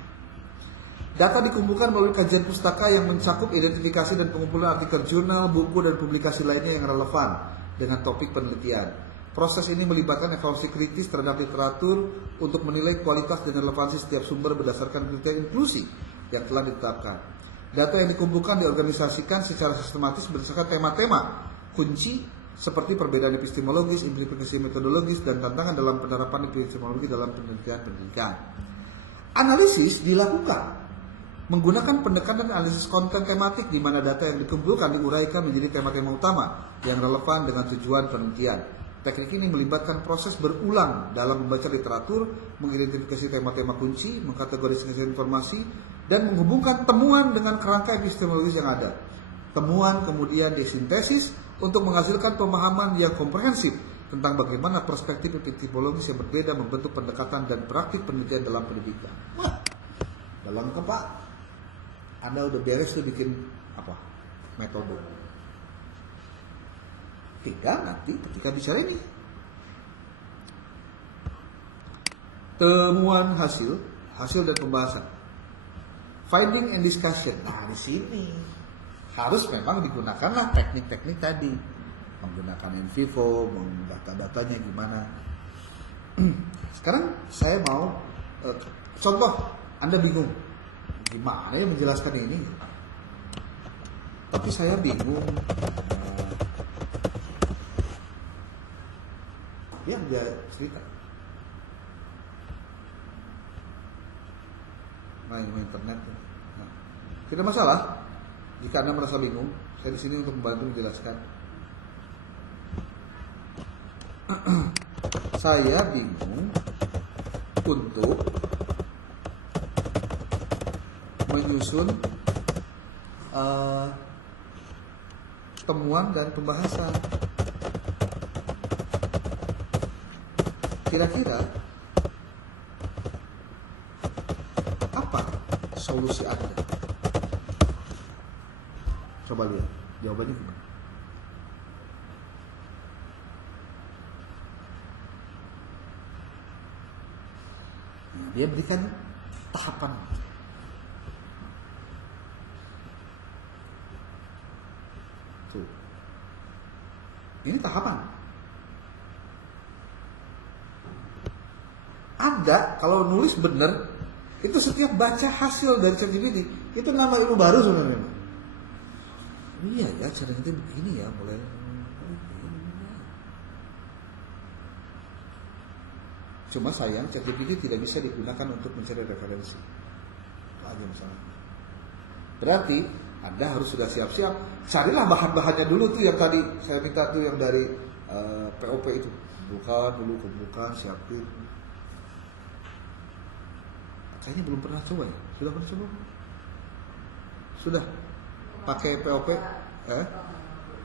Data dikumpulkan melalui kajian pustaka yang mencakup identifikasi dan pengumpulan artikel jurnal, buku, dan publikasi lainnya yang relevan dengan topik penelitian. Proses ini melibatkan evaluasi kritis terhadap literatur untuk menilai kualitas dan relevansi setiap sumber berdasarkan kriteria inklusi yang telah ditetapkan. Data yang dikumpulkan diorganisasikan secara sistematis berdasarkan tema-tema kunci seperti perbedaan epistemologis, implikasi metodologis, dan tantangan dalam penerapan epistemologi dalam penelitian pendidikan. Analisis dilakukan menggunakan pendekatan analisis konten tematik di mana data yang dikumpulkan diuraikan menjadi tema-tema utama yang relevan dengan tujuan penelitian. Teknik ini melibatkan proses berulang dalam membaca literatur, mengidentifikasi tema-tema kunci, mengkategorisasi informasi, dan menghubungkan temuan dengan kerangka epistemologis yang ada. Temuan kemudian disintesis untuk menghasilkan pemahaman yang komprehensif tentang bagaimana perspektif epistemologis yang berbeda membentuk pendekatan dan praktik penelitian dalam pendidikan. Wah, dalam Pak. Anda udah beres tuh bikin apa? Metode. Tinggal nanti ketika bicara ini. Temuan hasil dan pembahasan. Finding and discussion. Nah, di sini harus memang digunakanlah teknik-teknik tadi. Menggunakan in vivo, data-datanya gimana. Sekarang saya mau contoh, Anda bingung. Gimana ya menjelaskan ini? Tapi saya bingung. Dia cerita. Main internet. Nah, tidak masalah. Jika Anda merasa bingung, saya di sini untuk membantu menjelaskan. Saya bingung untuk menyusun temuan dan pembahasan. Kira-kira apa solusi Anda? Coba lihat jawabannya gimana. Dia berikan tahapan. Tuh. Ini tahapan. Anda kalau nulis benar, itu setiap baca hasil dari ChatGPT, itu nama ilmu baru sebenarnya. Iya ya, cara itu begini ya, mulai. Cuma sayang ChatGPT tidak bisa digunakan untuk mencari referensi. Lagi misalnya. Berarti Anda harus sudah siap-siap. Carilah bahan-bahannya dulu tuh yang tadi saya minta tuh yang dari POP itu. Bukan, siapin. Kayaknya belum pernah coba ya. Sudah pernah coba? Sudah. Pakai POP?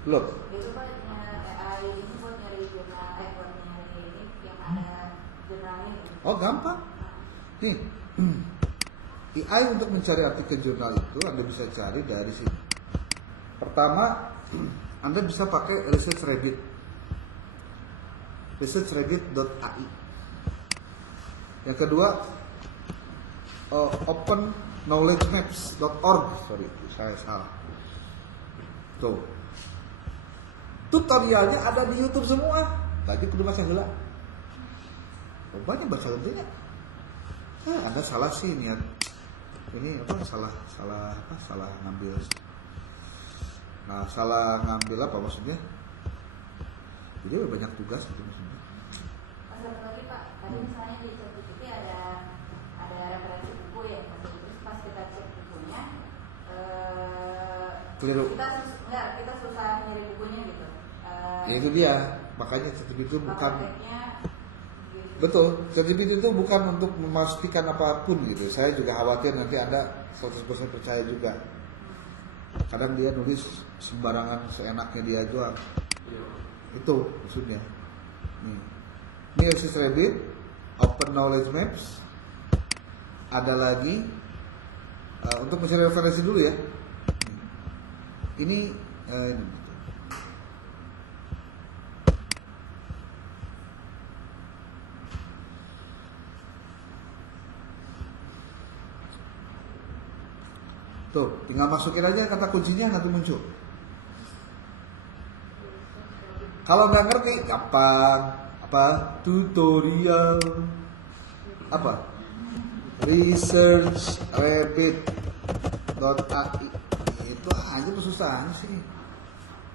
Belum. Itu Pak AI ini buat nyari jurnal, buat nyari ini yang ada jurnalnya. Oh gampang. Nih, AI untuk mencari artikel jurnal itu Anda bisa cari dari sini. Pertama, Anda bisa pakai Research Rabbit, researchrabbit.ai. Yang kedua, openknowledgemaps.org. Sorry, saya salah. Tuh, tutorialnya ada di YouTube semua. Lagi kudu baca heula. Banyak baca tentunya. Anda salah sih niat. Ini apa? Salah ngambil. Nah, salah ngambil apa maksudnya? Jadi banyak tugas gitu maksudnya. Satu lagi Pak, tadi misalnya di ChatGPT ada referensi buku ya, terus pas kita cek bukunya, Keliru. kita susah nyari bukunya gitu. Ya itu dia, makanya ChatGPT itu bukan. Gitu. Betul, ChatGPT itu bukan untuk memastikan apapun gitu. Saya juga khawatir nanti Anda 100% percaya juga. Kadang dia nulis sembarangan seenaknya dia doang. Itu maksudnya. Ini Research Rabbit, Open Knowledge Maps. Ada lagi untuk mencari referensi dulu ya. Ini tuh, tinggal masukin aja kata kuncinya nanti muncul. Kalau nggak ngerti, gampang. Apa? Tutorial. Apa? researchrabbit.ai. Itu aja kesusahan sih.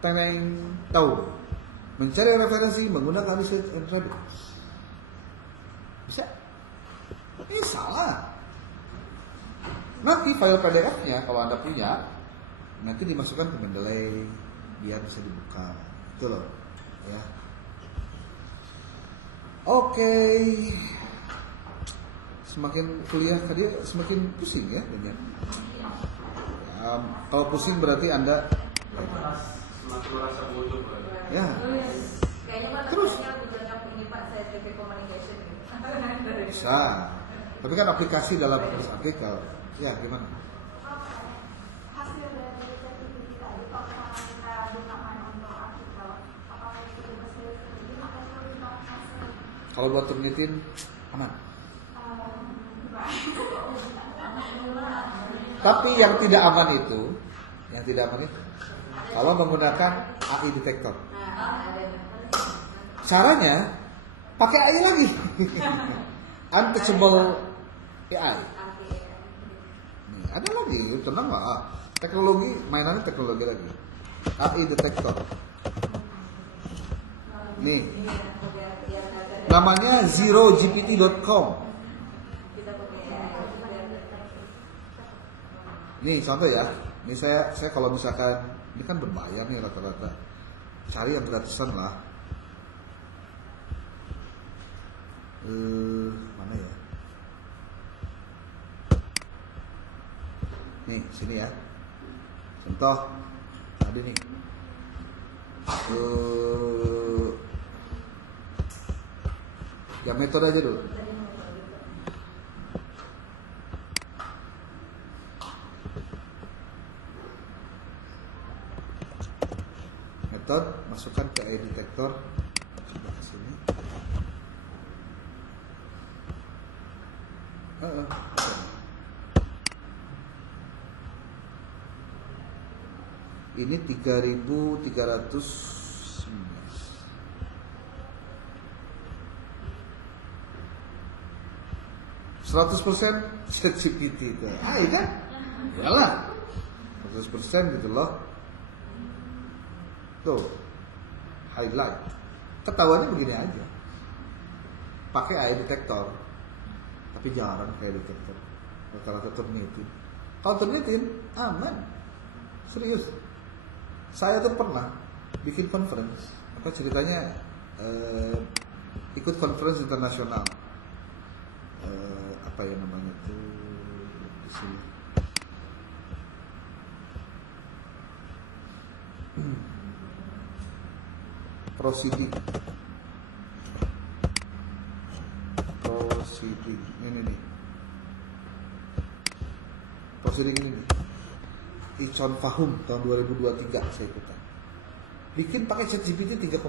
Pengen tahu. Mencari referensi menggunakan Research and Rabbit. Bisa? Ini salah. Nanti file PDF-nya kalau Anda punya, nanti dimasukkan ke Mendeley biar bisa dibuka. Itu loh, ya. Oke. Semakin kuliah tadi semakin pusing ya dengan. Kalau pusing berarti Anda semakin merasa bodoh. ya. Kayaknya Pak Terus ini Pak scientific communication gitu. bisa. Tapi kan aplikasi dalam artikel. Ya, gimana? Hasil dari ChatGPT tadi, kalau kita gunakan untuk artikel, apakah itu berhasil sendiri atau sulit hasil? Kalau buat termitin aman. Tapi yang tidak aman itu, kalau menggunakan AI detektor. Caranya pakai AI lagi. Untouchable AI. Ada lagi, tenang lah. Teknologi, mainannya teknologi lagi. AI detektor. Nih. Namanya zerogpt.com. Nih contoh ya. Ini saya kalau misalkan ini kan berbayar nih rata-rata. Cari yang gratisan lah. Mana ya? Nih, sini ya. Contoh, ada nih. Yang metode aja dulu. Metode, masukkan ke AI detector. Coba ke sini. Ini 3.319. 100% ChatGPT itu. Iya kan? Iyalah. 100% gitu loh. Tuh. Highlight. Ketahuannya begini aja. Pakai AI detector. Tapi jarang kayak detektor. Kalau ternitin. Kalau ternitin aman. Serius. Saya tuh pernah bikin conference. Apa ceritanya? Ikut conference internasional. Apa ya namanya tuh di sini? Proceeding. Ini nih. Proceeding ini nih. Icon Fahum tahun 2023 saya ikutan. Bikin pakai ChatGPT 3,5.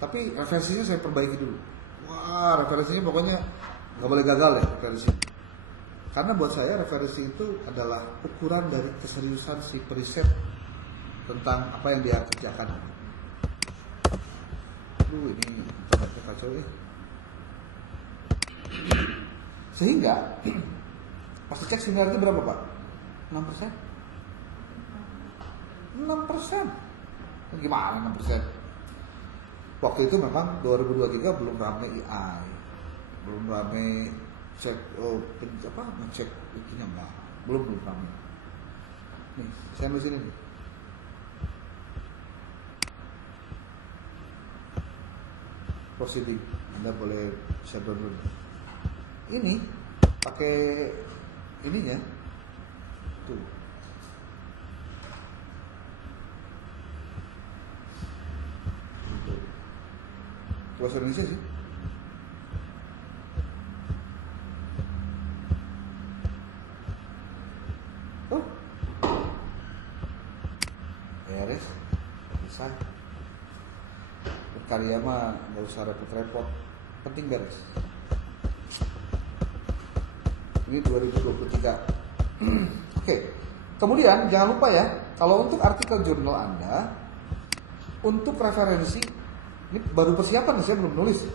Tapi referensinya saya perbaiki dulu. Wah, referensinya pokoknya nggak boleh gagal ya referensi. Karena buat saya referensi itu adalah ukuran dari keseriusan si periset tentang apa yang dia kerjakan. Ini internetnya kacau ya. Sehingga pas cek similarity berapa Pak? 6%? 6%? Gimana 6%? Waktu itu memang 2023 belum ramai AI, belum ramai cek ngecek itunya enggak, belum ramai. Nih, saya di sini nih. Proceeding, Anda boleh bisa download. Ini pakai ininya, tuh. Bahasa Indonesia sih. Oh, beres, selesai. Berkarya mah nggak usah repot-repot, penting beres. Ini 2023. Oke. Kemudian jangan lupa ya, kalau untuk artikel jurnal Anda, untuk referensi. Ini baru persiapan, saya belum nulis.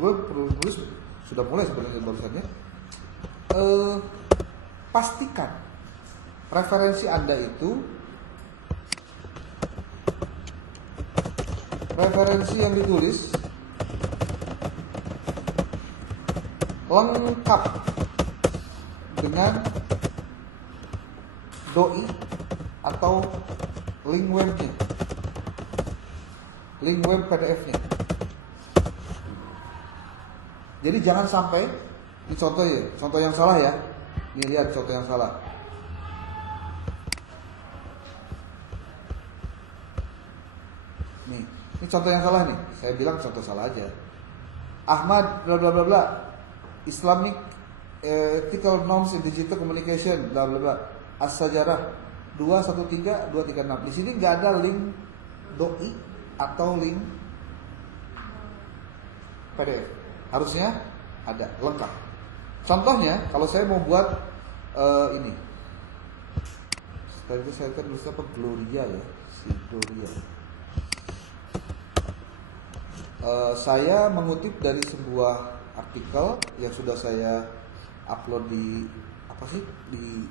Gue perlu nulis, sudah mulai sebenarnya barusannya. Pastikan referensi Anda itu referensi yang ditulis lengkap dengan doi atau link webnya. Link web PDF-nya. Jadi jangan sampai, ini contoh ya, contoh yang salah ya. Ini lihat contoh yang salah. Ini contoh yang salah nih. Saya bilang contoh salah aja. Ahmad bla bla bla bla. Islamic ethical norms in digital communication bla bla bla. As-Sajarah 213 236. Di sini nggak ada link doi atau link PDF. Harusnya ada lengkap. Contohnya kalau saya mau buat ini. Tadi saya kan tulis apa Gloria ya, si Gloria. Saya mengutip dari sebuah artikel yang sudah saya upload di apa sih di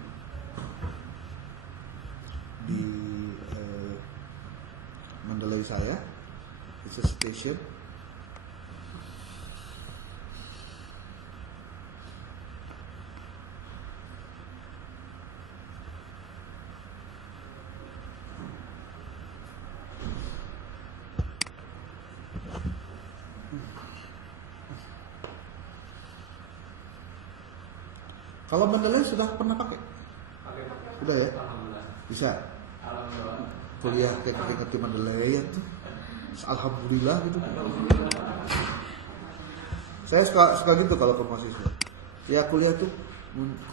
Mendeley saya. It's a station. Kalau Mendeley sudah pernah pakai? Udah ya? Alhamdulillah. Bisa? Alhamdulillah. Kuliah kayak ngerti Mendeley ya tuh. Alhamdulillah gitu. Saya suka gitu kalau ke mahasiswa. Ya kuliah tuh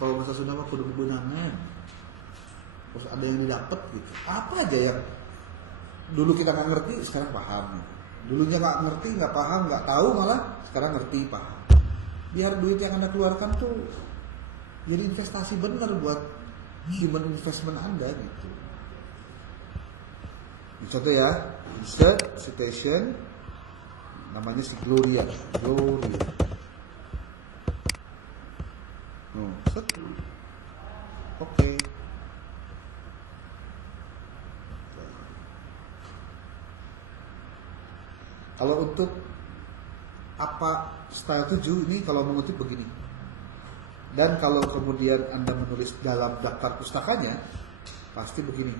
kalau masa Sunda mah kudu bebenangan. Terus ada yang didapat gitu. Apa aja yang dulu kita nggak ngerti sekarang paham. Gitu. Dulunya nggak ngerti, nggak paham, nggak tahu malah sekarang ngerti paham. Biar duit yang Anda keluarkan tuh jadi investasi benar buat human investment Anda gitu. Contoh ya, insert citation namanya si Gloria. Set. Oke. Kalau untuk apa style 7 ini kalau mengutip begini. Dan kalau kemudian Anda menulis dalam daftar pustakanya pasti begini.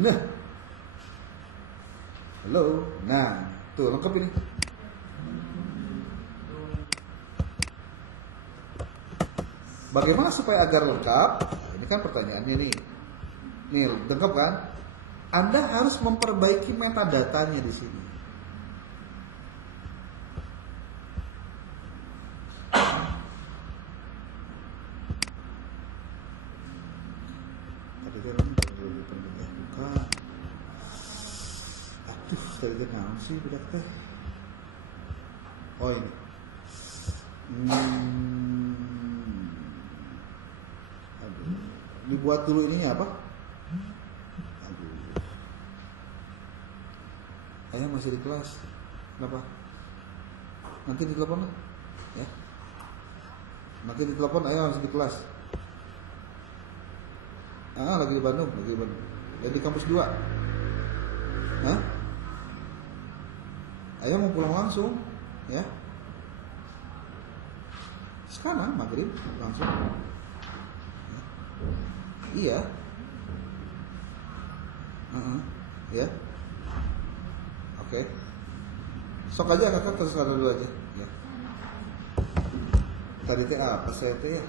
Nah. Halo. Nah, tuh lengkap ini. Bagaimana supaya agar lengkap? Ini kan pertanyaannya nih. Nih, lengkap kan? Anda harus memperbaiki metadatanya di sini. Aduh, tadi kenapa sih budak teh? Oh ini. Aduh. Dibuat dulu ininya apa? Aduh. Ayah masih di kelas. Kenapa? Nanti ditelepon lah. Ya. Nanti ditelepon ayah masih di kelas. Lagi di Bandung, Dan di kampus 2. Hah? Ayah mau pulang langsung, ya? Sekarang maghrib langsung. Ya. Iya. Ya. Oke. Sok aja kakak terus dulu aja, ya. Tadi teh apa saya teh ya?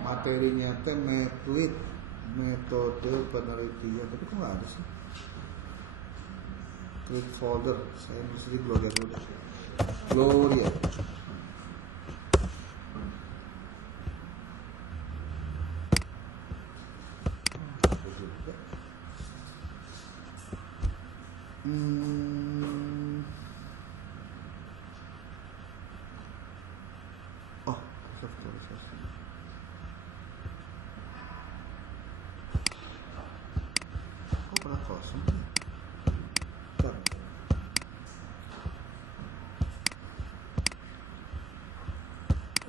Materinya teh metode penelitian, tapi kok nggak ada sih? Klik folder, saya mesti di Gloria dulu. Gloria. Oh, pernah kosong. Bentar.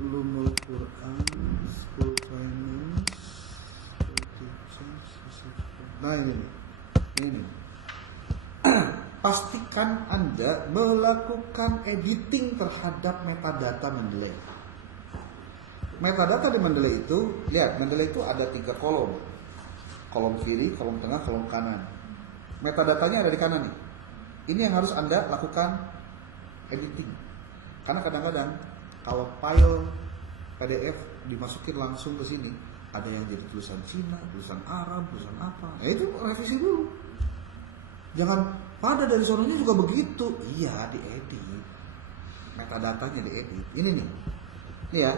Ulumul Quran, School Finance, Nah ini. Pastikan Anda melakukan editing terhadap metadata Mendeley. Metadata di Mendeley itu, lihat Mendeley itu ada 3 kolom. Kolom kiri, kolom tengah, kolom kanan. Metadatanya ada di kanan nih. Ini yang harus Anda lakukan editing. Karena kadang-kadang kalau file PDF dimasukin langsung ke sini, ada yang jadi tulisan Cina, tulisan Arab, tulisan apa. Itu revisi dulu. Jangan pada dari sononya juga begitu. Iya, diedit. Metadatanya diedit. Ini nih. Ini ya.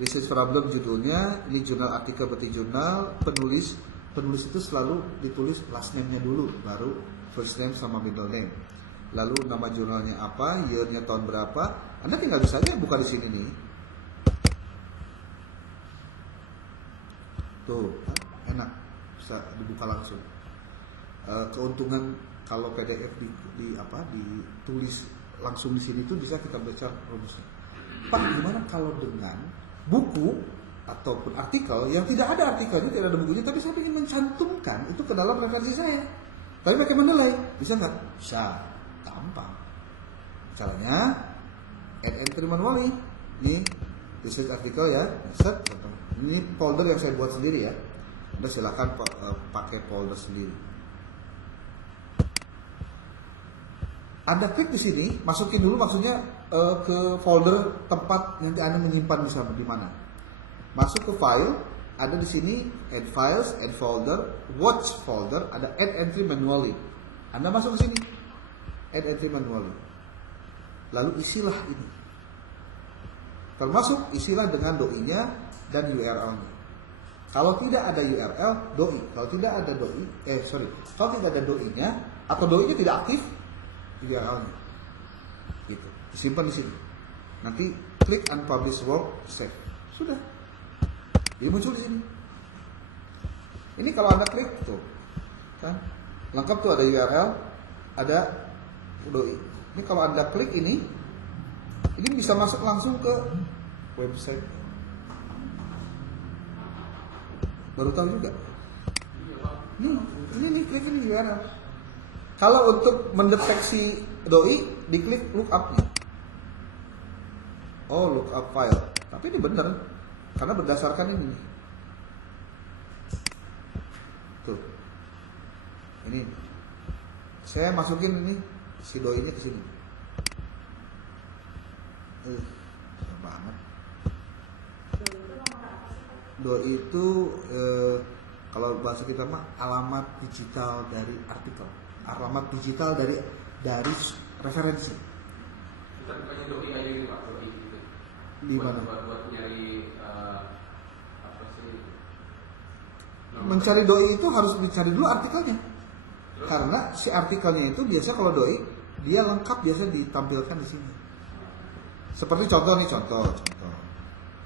Research problem judulnya, ini jurnal artikel berarti jurnal, penulis itu selalu ditulis last name-nya dulu, baru first name sama middle name. Lalu nama jurnalnya apa, year-nya tahun berapa. Anda tinggal bisa aja buka di sini nih. Tuh, enak. Bisa dibuka langsung. Keuntungan kalau PDF ditulis langsung di sini tuh bisa kita baca rumusnya. Pak, gimana kalau dengan buku ataupun artikel yang tidak ada artikelnya, tidak ada bukunya, tapi saya ingin mencantumkan itu ke dalam referensi saya. Tapi pakai Mendeley, bisa nggak? Bisa, gampang. Caranya, add entry manually. Ini research artikel ya, set. Ini folder yang saya buat sendiri ya. Anda silakan pakai folder sendiri. Anda klik di sini, masukin dulu maksudnya ke folder tempat nanti Anda menyimpan di mana. Masuk ke file, ada di sini add files, add folder, watch folder, ada add entry manually. Anda masuk ke sini, add entry manually. Lalu isilah ini. Termasuk isilah dengan doi-nya dan URL-nya. Kalau tidak ada URL, doi. Kalau tidak ada doi, kalau tidak ada doi-nya atau doi-nya tidak aktif, URL-nya. Gitu. Disimpan di sini. Nanti klik unpublish work, save. Sudah. Dia muncul di sini. Ini kalau Anda klik tuh, kan? Lengkap tuh, ada URL, ada doi. Ini kalau Anda klik ini bisa masuk langsung ke website. Baru tahu juga. Ini klik ini URL. Kalau untuk mendeteksi doi, diklik lookup-nya. Oh, lookup file. Tapi ini benar, karena berdasarkan ini. Tuh. Ini. Saya masukin ini si doi-nya ke sini. Susah banget. Doi itu kalau bahasa kita mah alamat digital dari artikel, alamat digital dari referensi. Kita bukannya doi aja gitu Pak, doi gitu. Di mana? Buat nyari apa sih? Mencari doi itu harus dicari dulu artikelnya. Terus? Karena si artikelnya itu biasa kalau doi dia lengkap biasa ditampilkan di sini. Seperti contoh.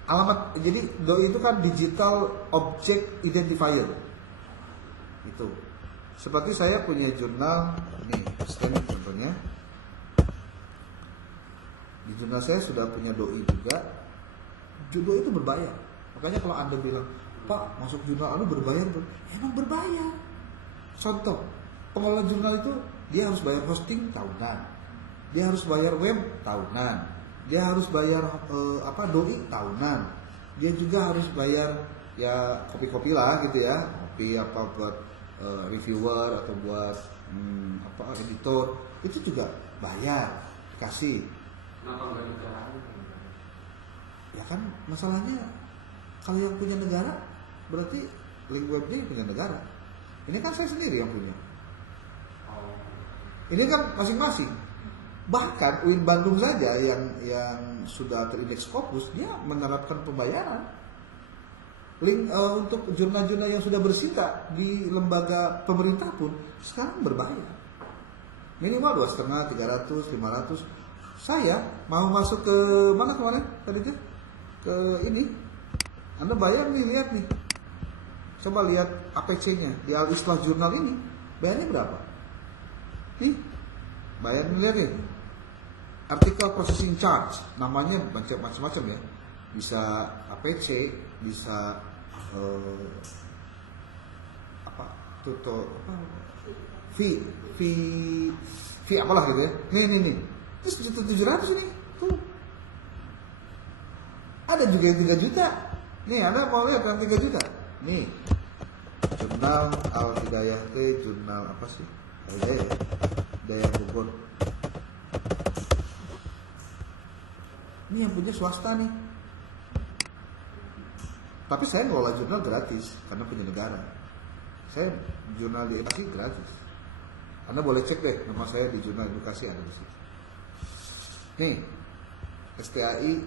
Alamat, jadi doi itu kan digital object identifier. Itu. Seperti saya punya jurnal, ini scan contohnya. Di jurnal saya sudah punya doi juga. Doi itu berbayar. Makanya kalau Anda bilang, "Pak, masuk jurnal Anda berbayar?" Emang berbayar. Contoh, pengelola jurnal itu dia harus bayar hosting tahunan. Dia harus bayar web tahunan. Dia harus bayar doi tahunan. Dia juga harus bayar ya kopi-kopi lah gitu ya, kopi apa buat reviewer atau buat editor, itu juga bayar, dikasih. Kenapa nggak negara? Ya kan masalahnya kalau yang punya negara berarti link webnya yang punya negara. Ini kan saya sendiri yang punya. Oh. Ini kan masing-masing. Bahkan UIN Bandung saja yang sudah terindeks Scopus, dia menerapkan pembayaran. Link untuk jurnal-jurnal yang sudah bersita di lembaga pemerintah pun sekarang berbayar. Minimal 2,5, 300, 500. Saya mau masuk ke mana kemarin tadi tuh? Ke ini. Anda bayar nih, lihat nih. Coba lihat APC-nya di Al-Islah Jurnal ini. Bayarnya berapa? Nih. Bayar nih, lihat nih. Artikel processing charge, namanya macam-macam ya. Bisa APC, bisa fee apalah gitu ya. Nih. Terus 700 ini. Tuh. Ada juga yang 3 juta. Nih, Anda mau lihat yang 3 juta? Nih. Jurnal Al-Hidayah jurnal apa sih? Al-Hidayah. Daya Bogor. Ini yang punya swasta nih. Tapi saya ngelola jurnal gratis karena punya negara. Saya jurnal di edukasi gratis. Anda boleh cek deh, nama saya di jurnal edukasi ada di situ. Nih, stai.a.ac.id.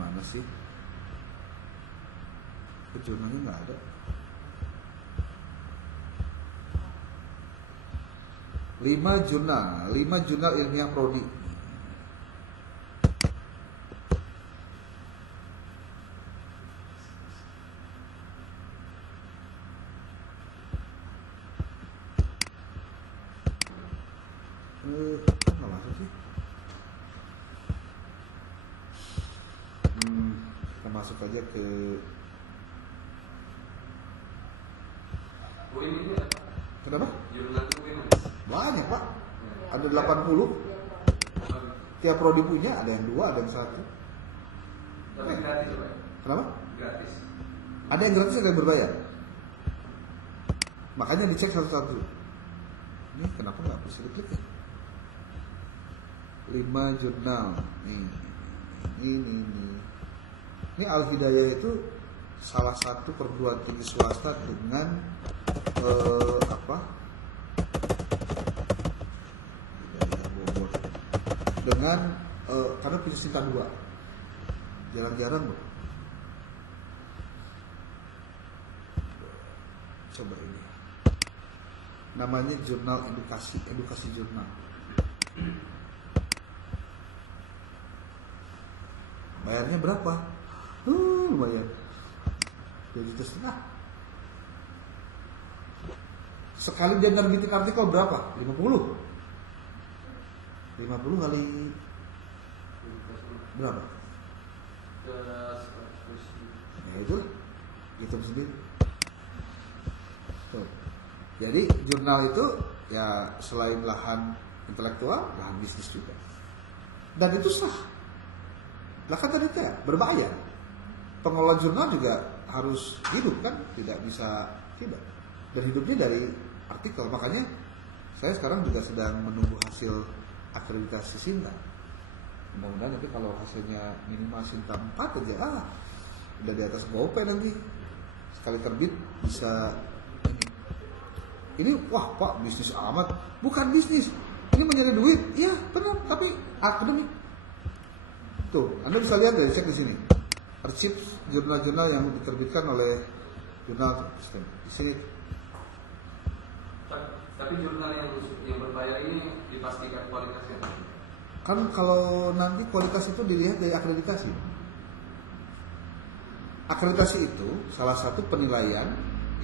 Mana sih? Jurnalnya nggak ada. 5 jurnal ilmiah prodi. Nggak masuk sih. Kita masuk aja ke UIN ini apa? kenapa? Jurnal itu UIN. Banyak Pak. Ada 80. Tiap prodi punya, ada yang 2, ada yang 1. Tapi gratis Pak. Kenapa? Gratis. Ada yang gratis, ada yang berbayar. Makanya dicek satu-satu. Ini kenapa nggak bisa diklik ya? 5 jurnal. Ini Al Hidayah itu salah satu perguruan tinggi swasta dengan dengan karena punya Sinta 2. Jarang-jarang loh. Coba ini. Namanya jurnal edukasi jurnal. Bayarnya berapa? Lumayan. 2,5 juta. Sekali dia nerbitin artikel berapa? 50 kali berapa? Ya itu hitung sendiri. Tuh. Jadi jurnal itu ya selain lahan intelektual, lahan bisnis juga. Dan itu sah. Lah kan tadi ya berbayar. Pengelola jurnal juga harus hidup kan, tidak bisa tidak. Dan hidupnya dari artikel. Makanya saya sekarang juga sedang menunggu hasil akreditasi Sinta. Mudah-mudahan nanti kalau hasilnya minimal Sinta 4 aja, udah di atas GoPay nanti. Sekali terbit bisa ini wah Pak bisnis amat. Bukan bisnis. Ini mencari duit. Iya benar, tapi akademik. Tuh, Anda bisa lihat dari cek di sini. Arsip jurnal-jurnal yang diterbitkan oleh jurnal sistem. Di sini. Tapi jurnal yang berbayar ini dipastikan kualitasnya. Kan kalau nanti kualitas itu dilihat dari akreditasi. Akreditasi itu salah satu penilaian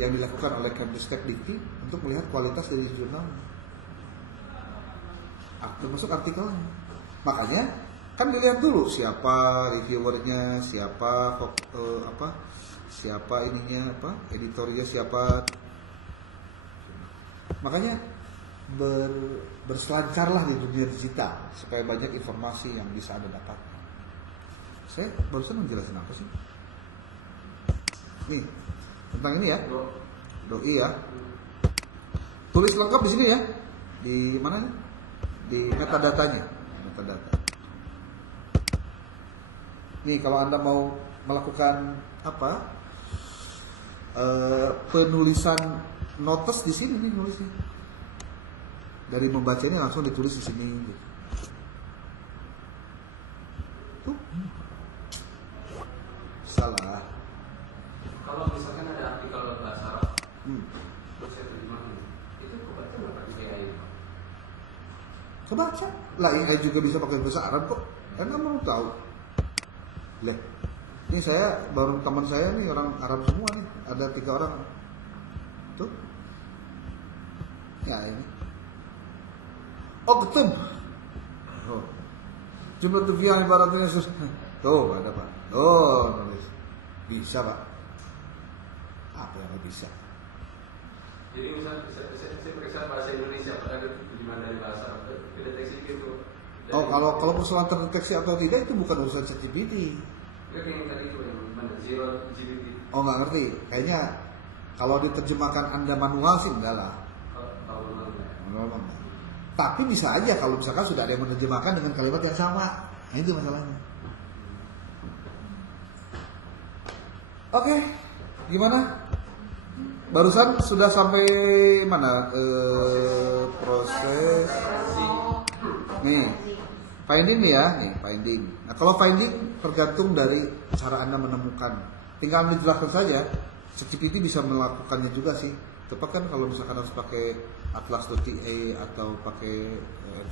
yang dilakukan oleh Kemdikbud Dikti untuk melihat kualitas dari jurnal. Termasuk artikelnya. Makanya kan dilihat dulu siapa reviewernya, siapa editornya siapa. Makanya berselancarlah di dunia digital supaya banyak informasi yang bisa Anda dapatkan. Saya barusan menjelaskan apa sih? Nih, tentang ini ya. Doi ya. Tulis lengkap di sini ya. Di mana? Di metadatanya. Metadata. Nih kalau Anda mau melakukan penulisan notes di sini nih nulisnya. Dari membaca ini langsung ditulis di sini. Tuh. Salah. Kalau misalkan ada artikel bahasa Arab, saya terjemahin, itu kebaca nggak pakai AI? Kebaca. Lah AI juga bisa pakai bahasa Arab kok. Kan kamu mau tahu. Leh, ini saya baru teman saya nih orang Arab semua nih, ada 3 orang. Tuh, ya ini. Oktub. Oh, jumlah tufian ibaratnya tuh ada Pak. Oh, nulis. Bisa Pak. Apa yang bisa? Jadi misalnya saya periksa bahasa Indonesia, apakah gimana dari bahasa Arab, kedeteksi gitu. Oh, kalau persoalan terdeteksi atau tidak itu bukan urusan ChatGPT. Ya kayak yang tadi itu yang mana Zero GPT. Oh nggak ngerti. Kayaknya kalau diterjemahkan Anda manual sih enggak lah. Kalau Manual enggak. Tapi bisa aja kalau misalkan sudah ada yang menerjemahkan dengan kalimat yang sama. Nah itu masalahnya. Oke, gimana? Barusan sudah sampai mana? Proses. Nih, finding nih ya, nih finding. Nah kalau finding tergantung dari cara Anda menemukan. Tinggal Anda jelaskan saja. ChatGPT bisa melakukannya juga sih. Tepat kan kalau misalkan harus pakai Atlas.ta atau pakai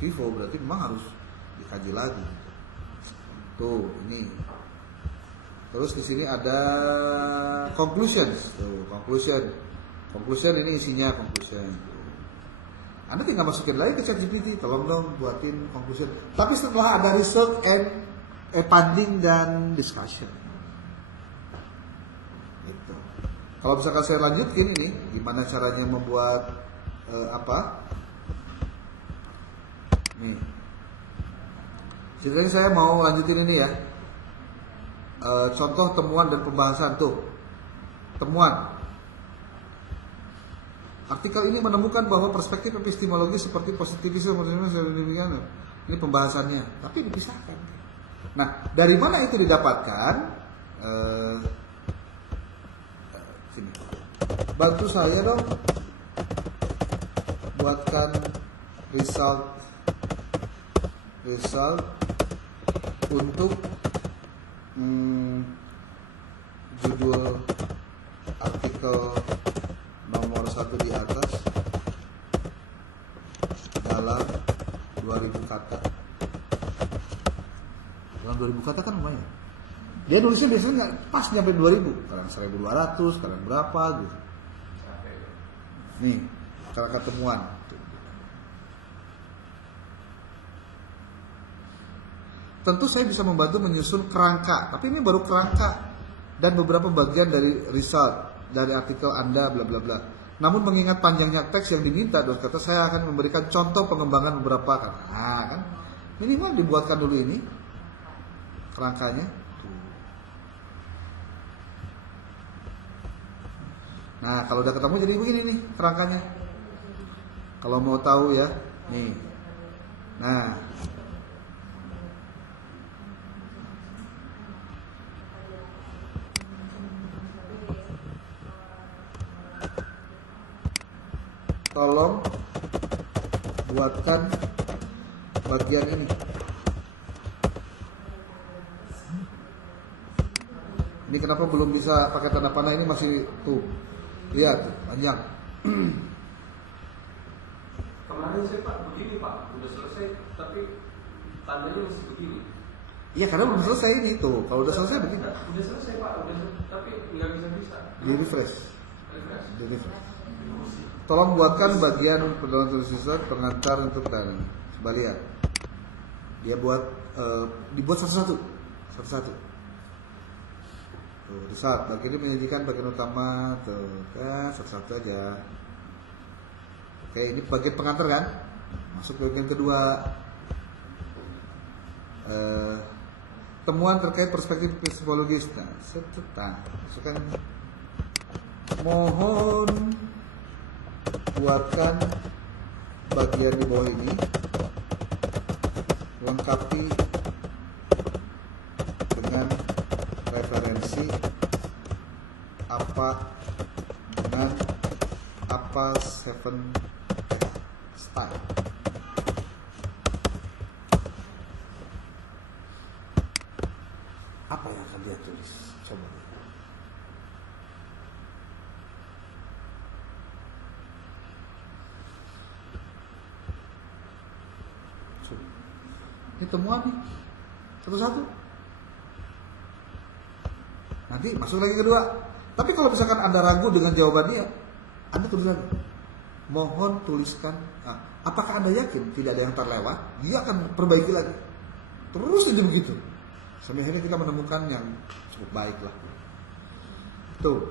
Vivo berarti memang harus dikaji lagi. Tuh ini. Terus di sini ada conclusions. Tuh conclusion ini isinya conclusion. Anda tinggal masukin lagi ke ChatGPT, tolong dong buatin conclusion. Tapi setelah ada research and funding dan discussion. Gitu. Kalau misalkan saya lanjutin ini, gimana caranya membuat Nih. Jadi saya mau lanjutin ini ya. Contoh temuan dan pembahasan tuh. Temuan. Artikel ini menemukan bahwa perspektif epistemologi seperti positivisme ini pembahasannya, tapi dipisahkan. Nah, dari mana itu didapatkan? Sini. Bantu saya dong, buatkan result untuk judul artikel nomor 1 di atas dalam 2000 kata. Dalam 2000 kata kan lumayan. Dia nulisnya biasanya nggak pas nyampe 2000, kadang 1200, kadang berapa gitu. Nih, cara ketemuan. Tentu saya bisa membantu menyusun kerangka, tapi ini baru kerangka dan beberapa bagian dari result dari artikel Anda bla bla bla. Namun mengingat panjangnya teks yang diminta, Dor kata saya akan memberikan contoh pengembangan beberapa kata. Nah, kan minimal dibuatkan dulu ini kerangkanya. Nah, kalau udah ketemu jadi begini nih kerangkanya. Kalau mau tahu ya, nih. Nah, tolong buatkan bagian ini. Ini kenapa belum bisa pakai tanda panah, ini masih tuh. Lihat tuh, panjang. Kemarin saya Pak begini Pak, udah selesai tapi tandanya masih begini. Iya, karena belum selesai ini tuh. Kalau udah selesai begini. Udah selesai Pak, tapi nggak bisa. Di refresh. Refresh. Di refresh. Tolong buatkan bagian pedoman tulis pengantar untuk dan coba lihat. Dia buat dibuat satu-satu. Tuh, saat bagian ini menyajikan bagian utama tuh kan satu-satu aja. Oke, ini bagian pengantar kan? Masuk ke bagian kedua. Temuan terkait perspektif epistemologis. Nah, masukkan. Mohon buatkan bagian di bawah ini, lengkapi dengan referensi apa dengan apa 7 style. Apa yang akan dia tulis? Coba. Ini temuan nih, satu-satu. Nanti masuk lagi kedua. Tapi kalau misalkan Anda ragu dengan jawabannya, Anda tulis lagi. Mohon tuliskan. Apakah Anda yakin tidak ada yang terlewat? Dia akan perbaiki lagi. Terus aja begitu. Sampai akhirnya kita menemukan yang cukup baik lah. Tuh.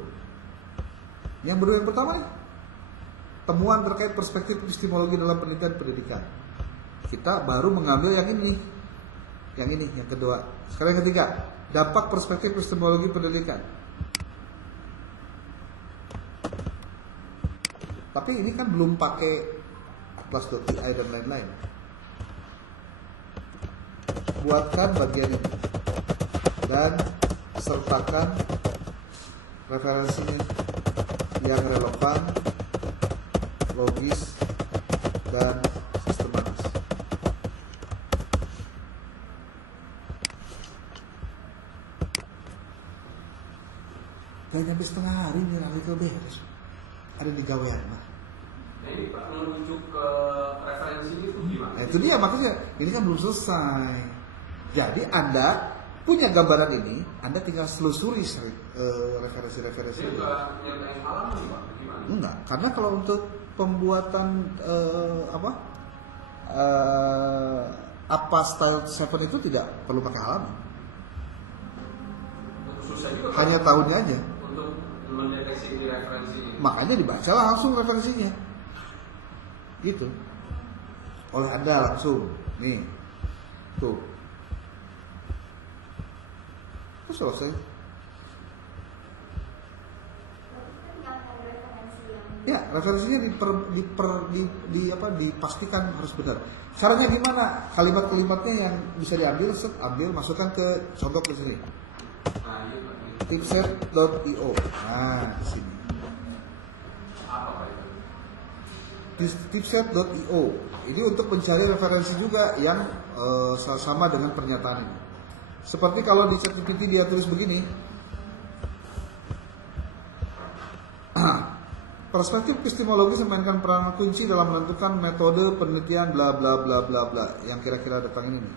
Yang pertama nih, temuan terkait perspektif epistemologi dalam pendidikan. Kita baru mengambil yang ini, yang kedua. Sekarang yang ketiga, dampak perspektif epistemologi pendidikan. Tapi ini kan belum pakai atlas .ai dan lain-lain. Buatkan bagian ini dan sertakan referensinya yang relevan, logis, dan sistematis. Gak nyampe setengah hari nih artikel beres. Ada di gawean mah. Nah ini Pak merujuk ke referensi itu gimana? Nah itu dia, makanya ini kan belum selesai. Jadi Anda punya gambaran ini, Anda tinggal selusuri referensi-referensi. Ini nggak nyertain halaman Pak? Gimana? Enggak, karena kalau untuk pembuatan apa style 7 itu tidak perlu pakai halaman. Susah juga Pak. Hanya tahunnya aja. Untuk mendeteksi di referensi ini. Makanya dibaca langsung referensinya. Gitu. Oleh Anda langsung. Nih. Tuh. Terus selesai. Berarti kan nggak ada referensi yang Ya, referensinya dipastikan harus benar. Caranya gimana? Kalimat-kalimatnya yang bisa diambil, ambil, masukkan ke contoh ke sini. Nah, iya Pak. Tipset.io. Nah, di sini. Apa Pak itu? Tipset.io. Ini untuk mencari referensi juga yang sama dengan pernyataan ini. Seperti kalau di ChatGPT dia tulis begini. Perspektif epistemologis memainkan peran kunci dalam menentukan metode penelitian bla bla bla bla bla yang kira-kira datang ini nih.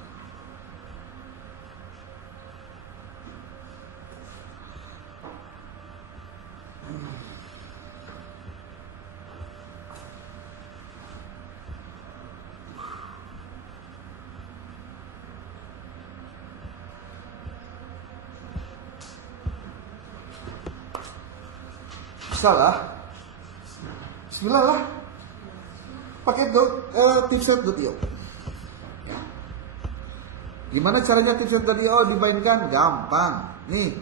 Bisa lah. Bismillah lah. Pakai tipset.io. Ya. Gimana caranya tipset.io dimainkan? Gampang. Nih,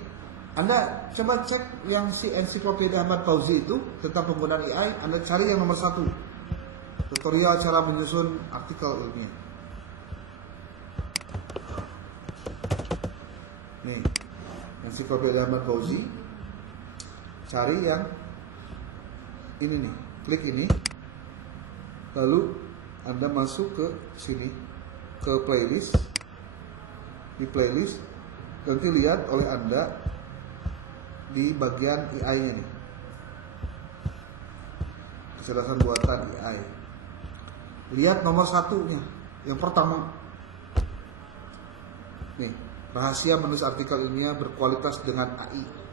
Anda coba cek yang si ensiklopedia Ahmad Fauzi itu tentang penggunaan AI. Anda cari yang nomor 1. Tutorial cara menyusun artikel ilmiah. Nih, ensiklopedia Ahmad Fauzi. Cari yang ini nih. Klik ini, lalu Anda masuk ke sini, ke playlist. Di playlist nanti lihat oleh Anda di bagian AI-nya nih, kecerdasan buatan AI. Lihat nomor 1-nya, yang pertama nih, rahasia menulis artikel ilmiah berkualitas dengan AI.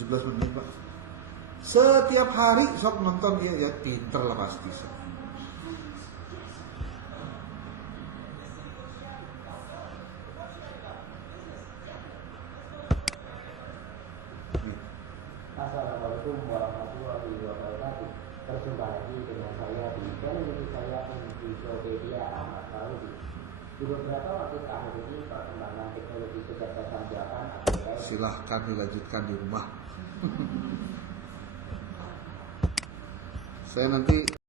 17 menit Pak. Setiap hari sok nonton dia, ya pinter lah pasti. Assalamualaikum warahmatullahi wabarakatuh. Berjumpa lagi dengan saya di channel YouTube saya Ensiklopedia Ahmad Fauzi. Di beberapa waktu terakhir ini perkembangan teknologi kecerdasan buatan atau silahkan dilanjutkan di rumah. Saya nanti